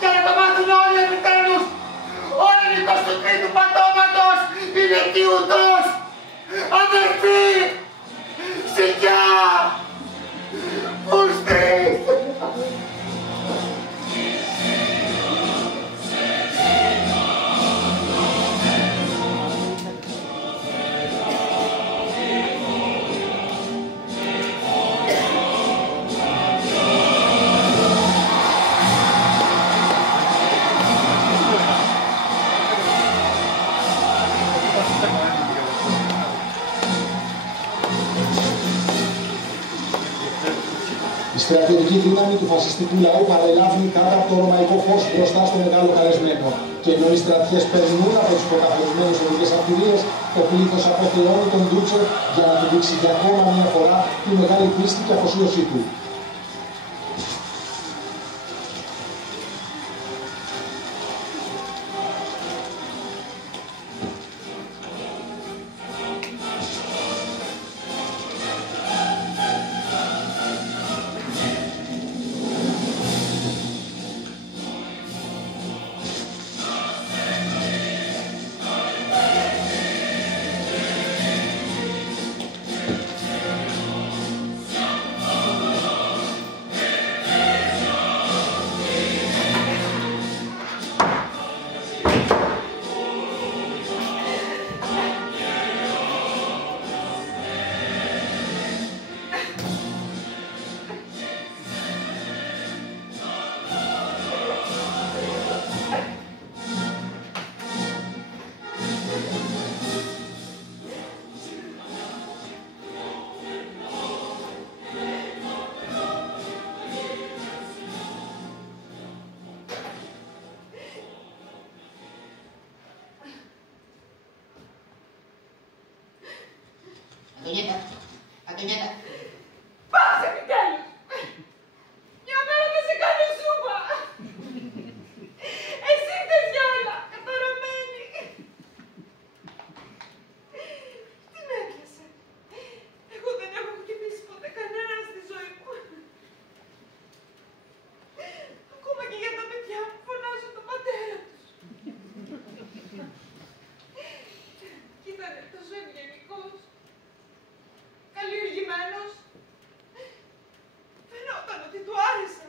Και να το μάθουν όλοι επιτέλους. Ο ελληνικός του τρίτου πατώματος είναι τιούτος. Αδερφοί! Σιγιά! Πούστης! Η στρατιωτική δύναμη του φασιστικού λαού παρελάβει κάτω από το ρωμαϊκό φως μπροστά στο μεγάλο καλεσμένο. Και ενώ οι στρατιές περνούν από τις προκαθορισμένες οδικές αρτηρίες, το πλήθος αποθεώνει τον Ντούτσε για να του δείξει για ακόμα μια φορά τη μεγάλη πίστη και αφοσίωσή του. Αντωνιέτα, Αντωνιέτα. Πάσε επιτέλους! Μια μέρα θα σε κάνω σούπα! Εσύ φταίς για όλα, καταρωμένη! Τι με έκλεισε? Εγώ δεν έχω χτυπήσει ποτέ κανέναν στη ζωή μου. Ακόμα και για τα παιδιά μου φωνάζω τον πατέρα τους. Κοίτανε τόσο ευγενικός, καλλιεργημένος. Φαινόταν ότι του άρεσα.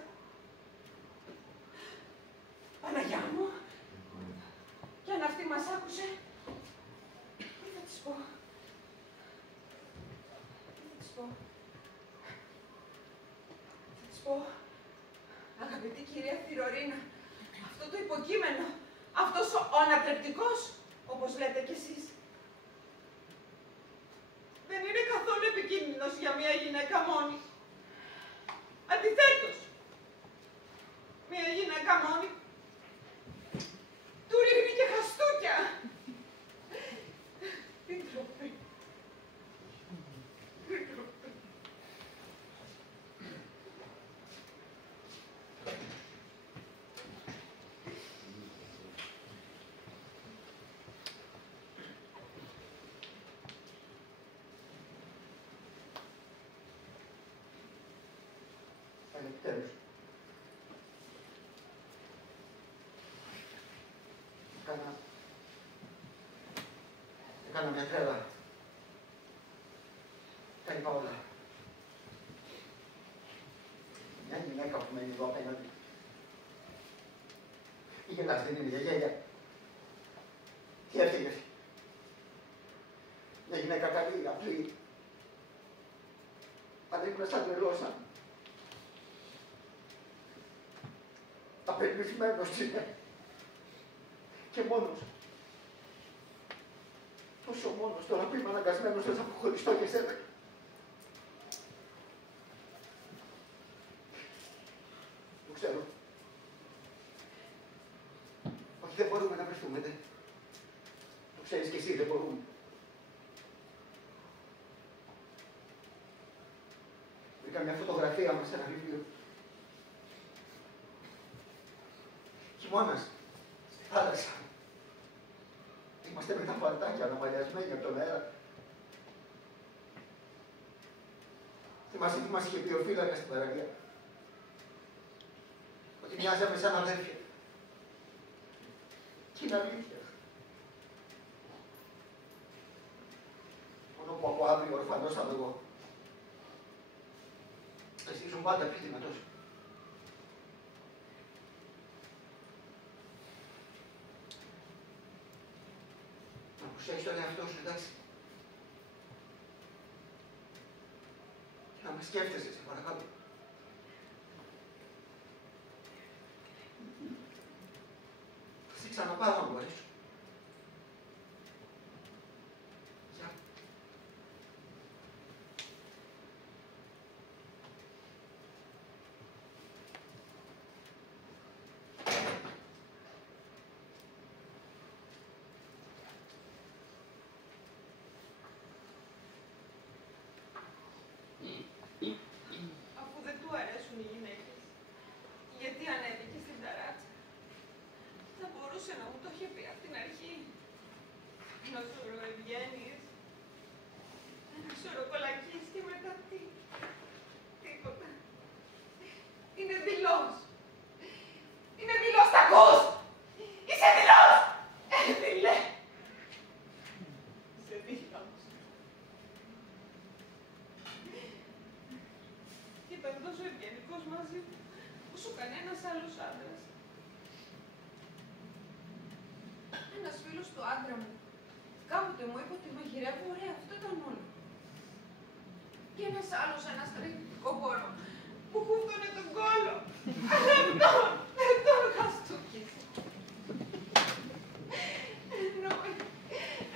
Παναγιά μου, κι αν αυτή μας άκουσε, τι θα της πω? Τι θα της πω? Θα της πω, αγαπητή κυρία Θηρορίνα, αυτό το υποκείμενο, αυτός ο ανατρεπτικός, όπως λέτε κι εσείς, δεν είναι καθόλου επικίνδυνος για μια γυναίκα μόνη. Αντιθέτως, μια γυναίκα μόνη του ρίχνει και χαστούκια. Τι ντροπή. Τι ντροπή. Επιτέλους. Έκανα μια τρέλα. Τα είπα όλα. Μια γυναίκα που μένει εδώ απέναντι. Η γελάς δεν είναι γιαγιά. Τι έφυγες? Μια γυναίκα καλή, απλή. Αλλά ήμουν σαν τρελόσα. Απελπισμένος είναι. Και μόνος. Τόσο μόνος τώρα που είμαι αναγκασμένος να αποχωριστώ και σένα. Το ξέρω. Όχι, δεν μπορούμε να βρεθούμε, δε. Το ξέρεις κι εσύ, δεν μπορούμε. Βρήκα μια φωτογραφία μας σε ένα βιβλίο. Χειμώνας, στη θάλασσα. Είμαστε με τα φαλτάκια αναμαλιασμένοι από τον αέρα. Θυμάσαι τι μας είχε πει ο φύλακας στην παραλία. Ότι μοιάζαμε σαν αδέρφια. Και είναι αλήθεια. Μόνο που από αύριο ορφανός θα εγώ. Εσύ ήσουν πάντα πιο δυνατός. Να προσέχεις τον εαυτό σου, εντάξει. Και να με σκέφτεσαι, σε παρακαλώ. Θα σε ξαναπάρω να μπορέσω. Γεια. Αφού δεν του αρέσουν οι γυναίκες, γιατί ανέβηκε στην ταράτσα. Θα μπορούσε να μου το είχε πει από την αρχή. Ένα σωρό ευγένειες, ένα σωρό κολακίες και μετά τι. Τίποτα. Είναι δειλός. Είναι δειλός, τα ακούς! Είσαι δειλός! Δειλέ! Είσαι δειλός. Και ήταν τόσο ευγενικός μαζί μου, όσο κανένας άλλος άντρας. Ένας φίλος του άντρα μου, κάποτε μου είπε ότι μαγειρεύω ωραία, αυτό ήταν όλο. Και ένας άλλος, ένα στρατιωτικό χώρο, που χούφτωνε τον κόλο. Αλλά αυτό δεν τον χαστούκησε.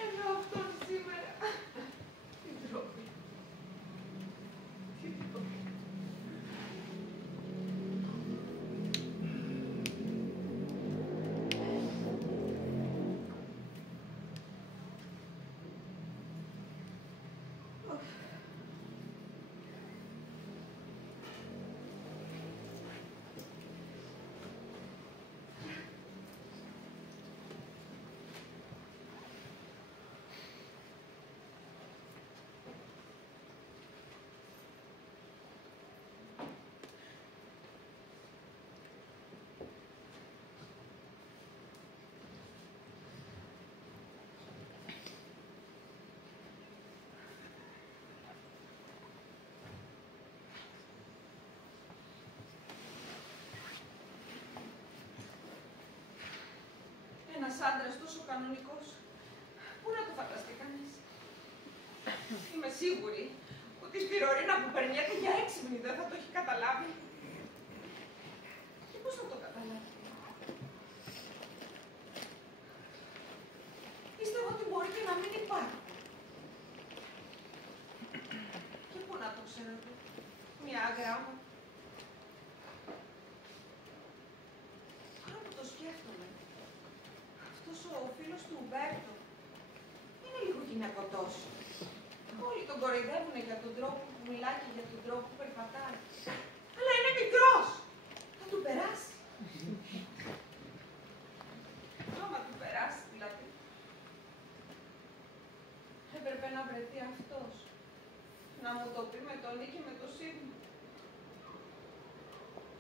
Ενώ αυτόν σήμερα, την τρόπη. Την τρόπη. Ένας άντρας τόσο κανονικός, πού να το φανταστεί κανείς. Είμαι σίγουρη ότι στη Ρορίνα που περνιέται για έξυπνη δεν θα το έχει καταλάβει. Και πώς θα το καταλάβει. Πίστευα ότι μπορεί και να μην υπάρχει. Και πού να το ξέρω, μια γράμμα. Τώρα που το σκέφτομαι, αυτός ο φίλος του Ουμπέρτο είναι λίγο γυναικωτός. Όλοι τον κοροϊδεύουν για τον τρόπο που μιλάει και για τον τρόπο που περπατάει. Αλλά είναι μικρός. Θα του περάσει. Άμα του περάσει δηλαδή. Έπρεπε να βρεθεί αυτός. Να μου το πει με τον Νίκη και με το Σίγμα.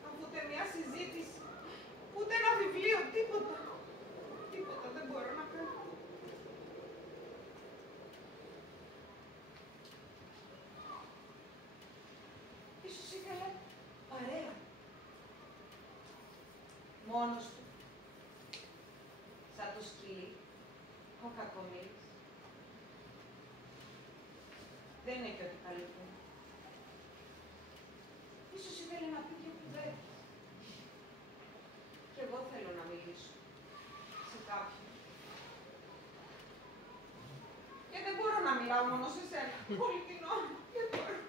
Αφού ούτε μια συζήτηση, ούτε ένα βιβλίο, τίποτα. Τίποτα δεν μπορώ να κάνω. Ίσως ήθελε παρέα. Μόνος του. Σαν το σκυλί, ο κακομοίρης. Δεν είναι και ότι καλύπτουν. Ίσως ήθελε να πει και κουβέντες. Και εγώ θέλω να μιλήσω σε κάποιον. Και δεν μπορώ να μιλάω μόνο σε σένα, όλη την ώρα. Δεν μπορώ.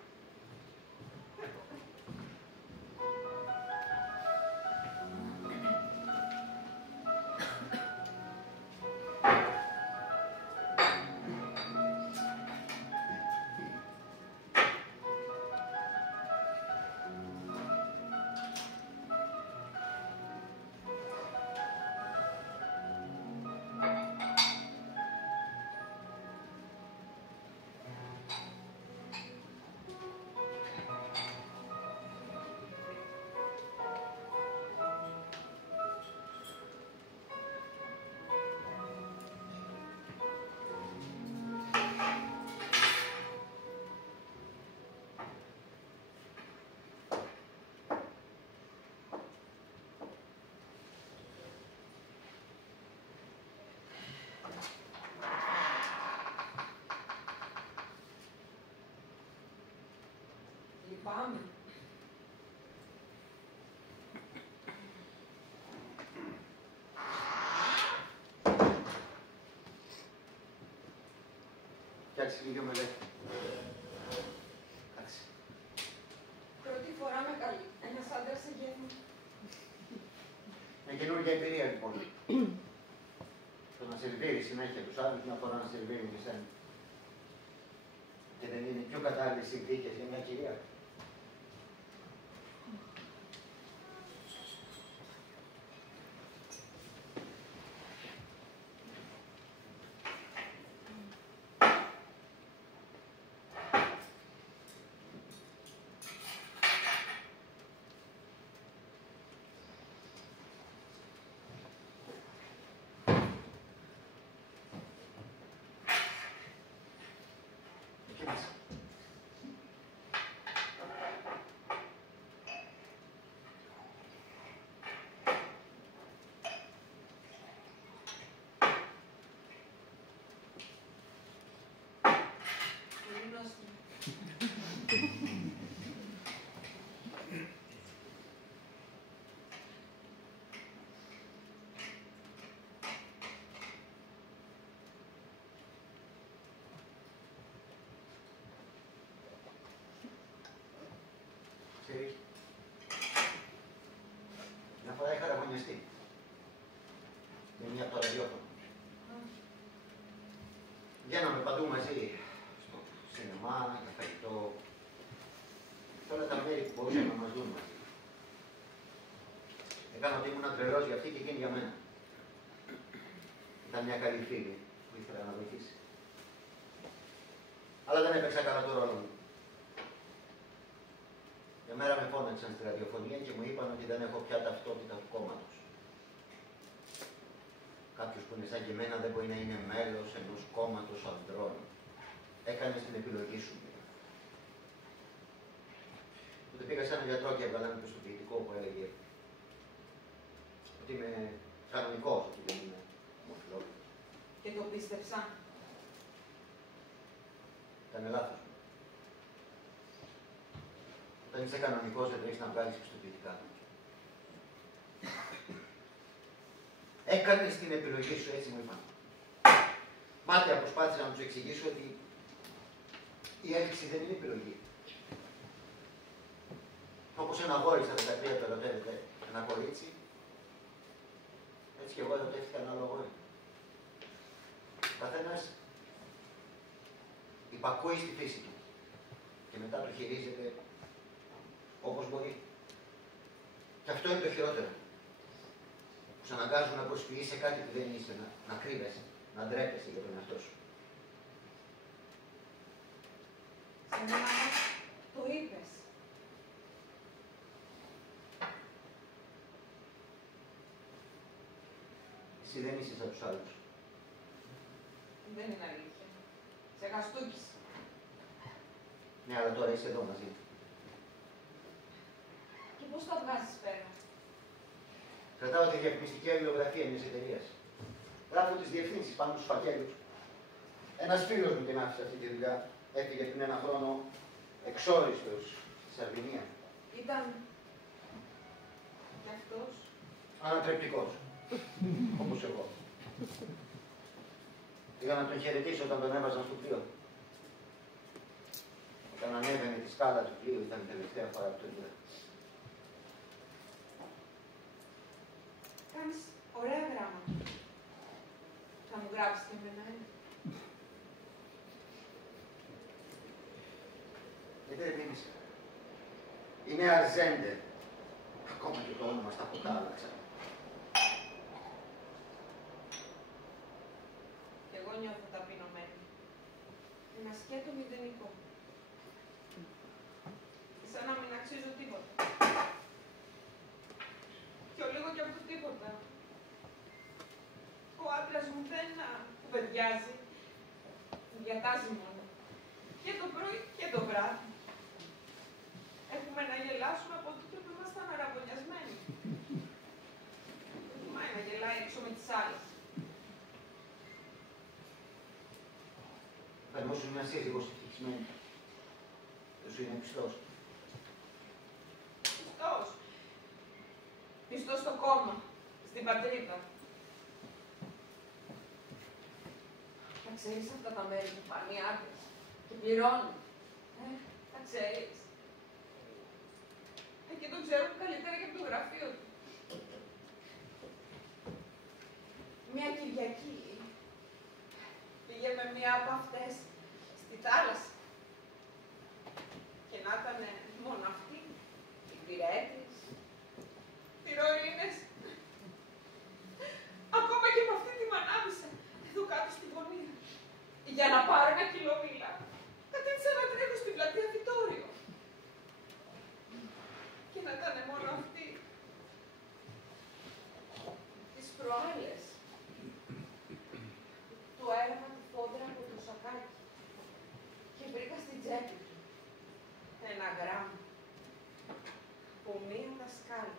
Λυπάμαι. Φτιάξε λίγο μελέτη. Κάτσε. Πρώτη φορά με καλεί ένας άντρας σε γεύμα. Μια καινούργια εμπειρία λοιπόν. Το να σερβίρει συνέχεια τους άλλους, μια φορά να σερβίρει και εσένα. Και δεν είναι πιο κατάλληλες συνθήκες για μια κυρία. Εκεί μέσα. Πολύ νόστιμο. Ξέρεις, μια φορά είχα ραγωνιαστεί με μία από το ραδιόφωνο. Βγαίναμε παντού μαζί, στο σινεμά, για φαγητό, σε όλα τα μέρη που μπορούσαν να μας δουν μαζί. Έκανα ότι ήμουν τρελός για αυτή και εκείνη για μένα. Ήταν μια καλή φίλη που ήθελα να βοηθήσει. Αλλά δεν έπαιξα καλά το ρόλο μου. Μια μέρα με φώναξαν στη ραδιοφωνία και μου είπαν ότι δεν έχω πια ταυτότητα του κόμματος. Κάποιος που είναι σαν και εμένα δεν μπορεί να είναι μέλος ενός κόμματος ανδρών. Έκανες την επιλογή σου. Τότε πήγα σε έναν γιατρό και έβγαλα ένα πιστοποιητικό που έλεγε ότι είμαι κανονικός, ότι δεν είμαι ομοφυλόφιλος. Και το πίστεψα. Ήταν λάθος μου. Όταν είσαι κανονικός δεν έχεις να βγάλεις πιστοποιητικά. Έκανες την επιλογή σου, έτσι μου είπαν. Μάταια προσπάθησα να τους εξηγήσω ότι η έλξη δεν είναι επιλογή. Όπως ένα αγόρι στα 13 το ερωτεύεται ένα κορίτσι, έτσι και εγώ ερωτεύτηκα ένα άλλο αγόρι. Ο καθένας υπακούει στη φύση του και μετά το χειρίζεται όπως μπορεί. Και αυτό είναι το χειρότερο. Που σε αναγκάζουν να προσφυγείς σε κάτι που δεν είσαι, να κρύβεσαι, να ντρέπεσαι για τον εαυτό σου. Σε μένα το είπες. Εσύ δεν είσαι σαν τους άλλους. Δεν είναι αλήθεια. Σε γαστούκης. Ναι, αλλά τώρα είσαι εδώ μαζί. Και πώς τα βγάζεις πέρα. Κρατάω τη διαφημιστική αλληλογραφία μιας εταιρείας. Γράφω τις διευθύνσεις πάνω στους φακέλους. Ένας φίλος μου την άφησε αυτή τη δουλειά. Έφυγε πριν ένα χρόνο εξόριστος στη Σαρδινία. Ήταν κι αυτός. Ανατρεπτικός. Όπως εγώ. Πήγα να τον χαιρετήσω όταν τον έβαζαν στο πλοίο. Όταν ανέβαινε τη σκάλα του πλοίου ήταν η τελευταία φορά που τον είδα. Κάνεις ωραία γράμματα. Θα μου γράψεις και εμένα ένα. Γιατί δεν τίμησε. Είναι Αρζέντερ. Ακόμα και το όνομα στα ποτά άλλαξα. Κι εγώ νιώθω ταπεινωμένη. Ένα σκέτο μηδενικό. Σαν να μην αξίζω τίποτα. Πιο λίγο κι από το τίποτα. Ο άντρας μου δεν κουβεντιάζει. Διατάζει μόνο. Και το πρωί και το βράδυ. Έχουμε να γελάσουμε από τότε που ήμασταν αραβωνιασμένοι. Προτιμάει να γελάει έξω με τις άλλες. Εφαρμόσουν μια σύζυγος ευτυχισμένη. Δεν σου είναι πιστός. Πιστό στο κόμμα, στην πατρίδα. Τα ξέρεις αυτά τα μέρη που πάνε οι άντρες και πληρώνουν. Τα ξέρεις. Και το ξέρουν καλύτερα και από το γραφείο του. Μια Κυριακή πήγε με μία από αυτές στη θάλασσα και να ήταν μόνο αυτή, οι πυρέτες, τυρορίνες. Ακόμα και με αυτή τη μανάβησα, εδώ κάτω στη γωνία. Για να πάρω ένα κιλό μήλα, κατέληξα να τρέχω στην πλατεία Βιτόριο. Και να ήταν μόνο αυτή. Τις προάλλες του έραβα τη φόντρα από το σακάκι και βρήκα στην τσέπη του ένα γράμμα από μία δασκάλα.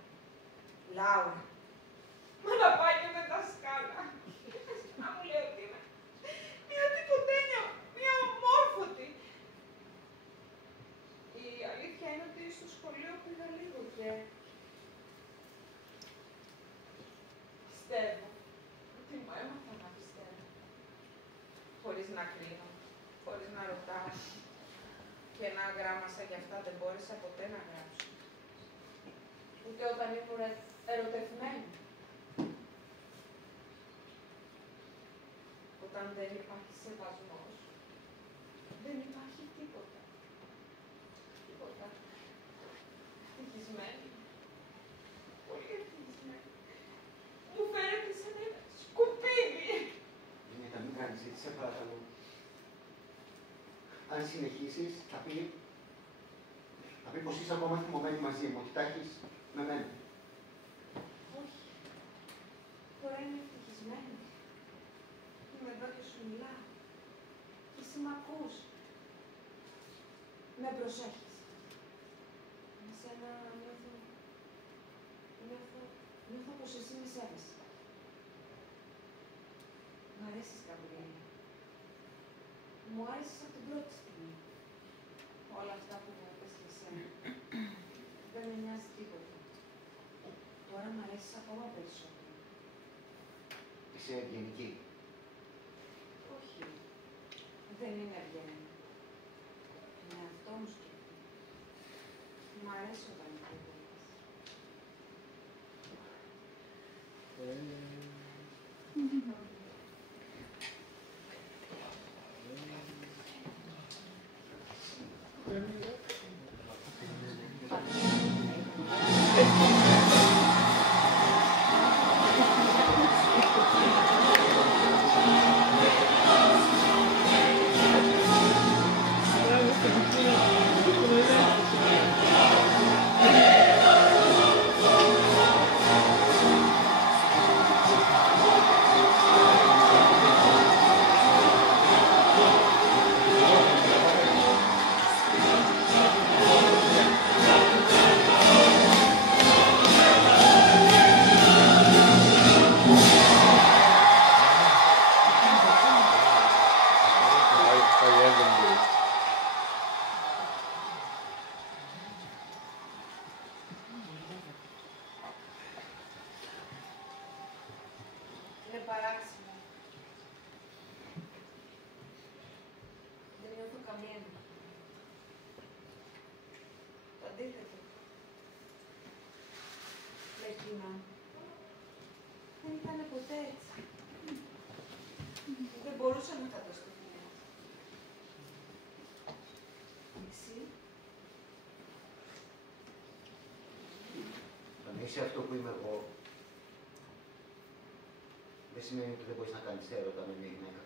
Λάουρα. Μα να πάει και με δασκάλα. Να μου λέει ότι είμαι μία τυποτένια, μία ομόρφωτη. Η αλήθεια είναι ότι στο σχολείο πήγα λίγο και πιστεύω ότι μου έμαθα να πιστεύω. Χωρίς να κρίνω, χωρίς να ρωτάω. Και ένα γράμμασα γι' αυτά δεν μπόρεσα ποτέ να γράψω. Ούτε όταν ήμουν ερωτευμένη. Όταν δεν υπάρχει σεβασμός, δεν υπάρχει τίποτα. Τίποτα. Ευτυχισμένη. Πολύ ευτυχισμένη. Μου φαίνεται σαν ένα σκουπίδι. Γυναίκα, μην κάνεις έτσι, σε παρακαλώ. Αν συνεχίσεις, θα πει πως είσαι ακόμα θυμωμένη μαζί μου, ότι τα έχεις με μένα. Όχι. Τώρα είμαι ευτυχισμένη. Είμαι εδώ και σου μιλάω. Και εσύ μ' ακούς. Με προσέχεις. Με σένα νιώθω πως εσύ με σέβεσαι. Μ' αρέσεις, Γαβριέλα. Μου άρεσες από την πρώτη στιγμή. Όλα αυτά που μου είπες και εσένα. Δεν με νοιάζει τίποτα. Τώρα μ' αρέσεις ακόμα περισσότερο. Είσαι ευγενική. Όχι. Δεν είναι ευγενική. Είναι αυτό μου σκέφτομαι. Μ' αρέσει όταν με κουβέντες. Είναι παράξενο. Δεν νιώθω καμία ενοχή. Το αντίθετο. Με εκείνα. Δεν ήταν ποτέ έτσι. Δεν μπορούσα να φανταστώ έτσι. Εσύ. Αν είσαι αυτό που είμαι εγώ, δεν σημαίνει ότι δεν μπορείς να κάνεις έρωτα με μια γυναίκα.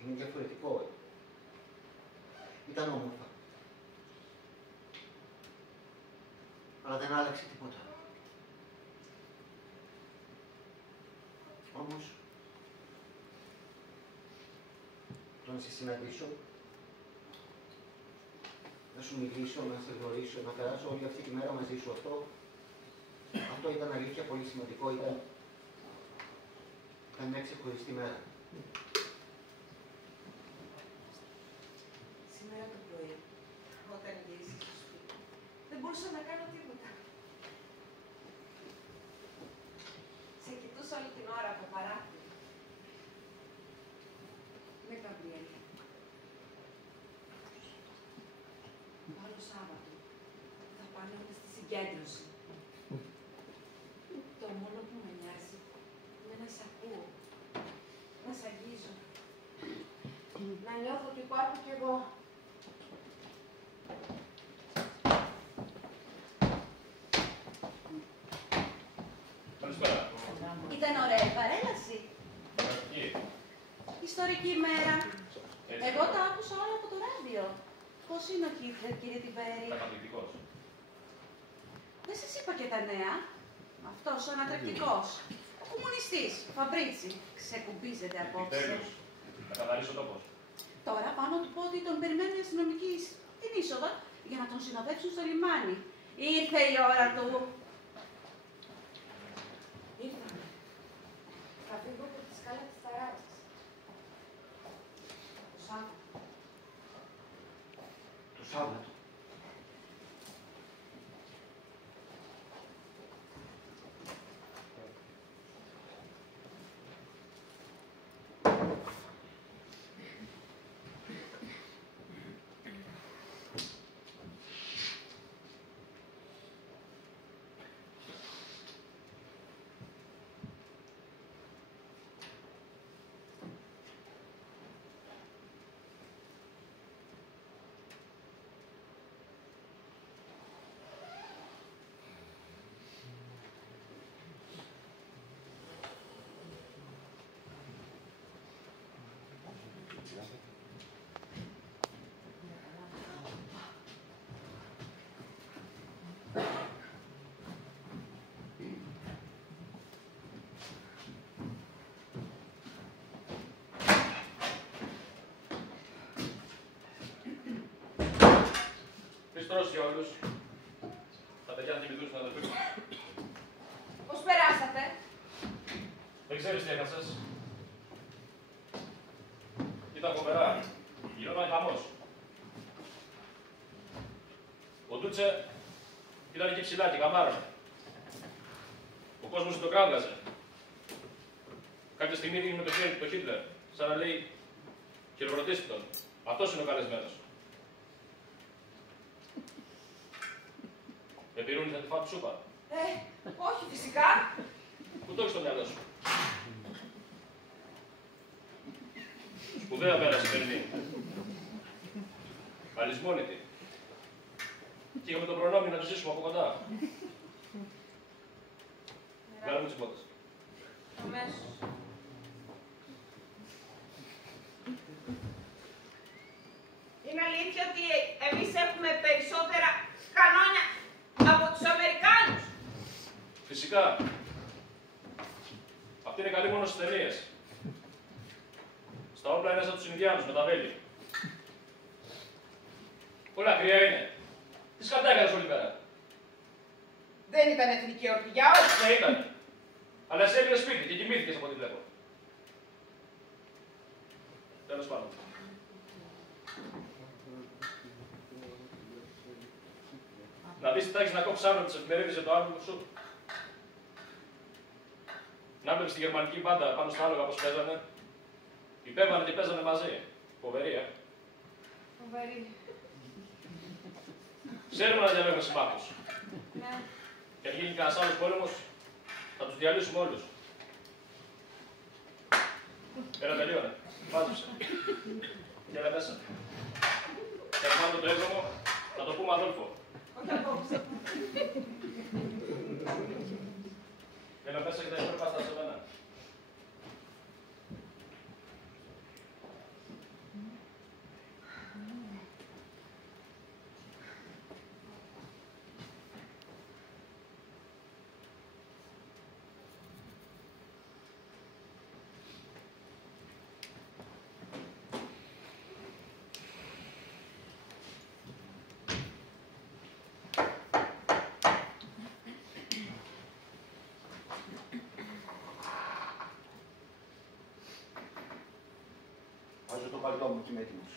Είναι διαφορετικό. Ήταν όμορφα. Αλλά δεν άλλαξε τίποτα. Όμως, το να σε συναντήσω, να σου μιλήσω, να σε γνωρίσω, να περάσω όλη αυτή τη μέρα μαζί σου, αυτό ήταν αλήθεια πολύ σημαντικό, ήταν μια ξεχωριστή μέρα. Σήμερα το πρωί, όταν γύρισε στο σπίτι, μπορούσα να κάνω τίποτα. Σε κοιτούσα όλη την ώρα από παράθυρο. Ναι, Γαβριέλα. Το άλλο Σάββατο θα πάνε όλοι στη συγκέντρωση. Το μόνο που με νοιάζει είναι να σ' ακούω, να σ' αγγίζω, να νιώθω ότι υπάρχω κι εγώ. Καλησπέρα. Ήταν ωραία η παρέλαση. Ιστορική ημέρα. Εγώ τα άκουσα όλα από το ράδιο. Πώς είναι ο Χίτλερ, κύριε Τιμπέρη? Καταπληκτικός. Δεν σας είπα και τα νέα. Αυτός ο ανατρεπτικός. Ο κομμουνιστής, ο Φαμπρίτσι. Ξεκουμπίζεται απόψε. Επιτέλους. Θα καθαρίσει ο τόπος. Τώρα πάνω του πω ότι τον περιμένουν οι αστυνομικοί στην είσοδο για να τον συνοδεύσουν στο λιμάνι. Ήρθε η ώρα του. Ήρθαμε. Θα φύγω από τη σκάλα της ταράτσας. Το Σάββατο. Το Σάββατο. Πιστρός για όλους. Τα παιδιά θα κοιμηθούν στην αδελφή. Πώς περάσατε? Δεν ξέρεις τι έχασες. Ήταν φοβερά. Γινόταν χαμός. Ο Ντούτσε ήταν εκεί ψηλά και καμάρωνε. Ο κόσμος το κράβγαζε. Κάποια στιγμή δείχνει με το χέρι του το Χίτλερ, σαν να λέει χειροκροτήστε τον. Αυτός είναι ο καλεσμένος. Με πυρούνι θα τη φάω τη σούπα. Όχι φυσικά. Πού το έχεις στο μυαλό σου? Σπουδαία πέρα σημερινή. Αλυσμόνητη. Και είχαμε τον προνόμιο να τη ζήσουμε από κοντά. Βγάλε μου τις μπότες. Αμέσως. Είναι αλήθεια ότι εμείς έχουμε περισσότερα κανόνια από τους Αμερικάνους? Φυσικά. Αυτή είναι καλή μόνο στις ταινίες. Στα όπλα είναι σαν τους Ινδιάνους με τα βέλη. Πολύ ακραία είναι. Τι σκατά έκανες όλη μέρα? Δεν ήταν εθνική ορκή για όλους. Ναι, ήταν. Αλλά εσύ έμεινες σπίτι και κοιμήθηκες από ό,τι βλέπω. Τέλος πάντων. Να δεις τι θα έχεις να κόψεις αύριο τις εφημερίδες για το άλμπουμ σου. Να βλέπεις τη γερμανική μπάντα πάνω στα άλογα πώς παίζανε. Υπέβανε και παίζανε μαζί. Φοβερή, Φοβερή. Ξέρουμε να διαλέγουμε συμμάχους. Ναι. Και αν γίνει κανένας άλλος πόλεμος, θα τους διαλύσουμε όλους. Έλα, τελείωνε. Μάζεψε. Και έλα μέσα. Και αν πάμε το έβδομο, θα το πούμε Αδόλφο. Όχι απόψε. Έλα μέσα και τα υπόλοιπα στα σε μένα. Βάζω το παλτό μου και είμαι έτοιμος.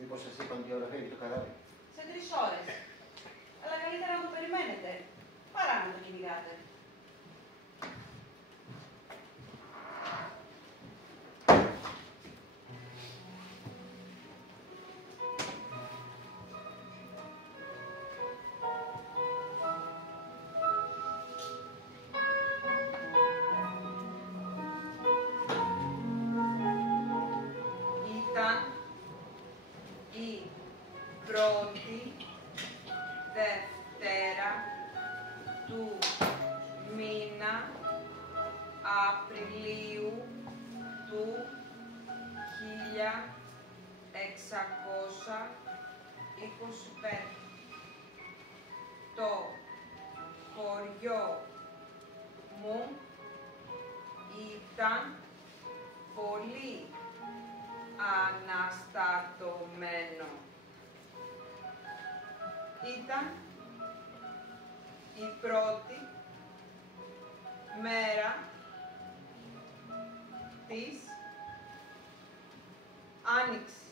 Μήπως σας είπαν τι ώρα φεύγει το καράβι? σε 3 ώρες. Αλλά καλύτερα να το περιμένετε, παρά να το κυνηγάτε. Ήταν η πρώτη Δευτέρα του μήνα Απριλίου του 1625. Το χωριό μου ήταν πολύ αναστατωμένο. Ήταν η πρώτη μέρα της Άνοιξης.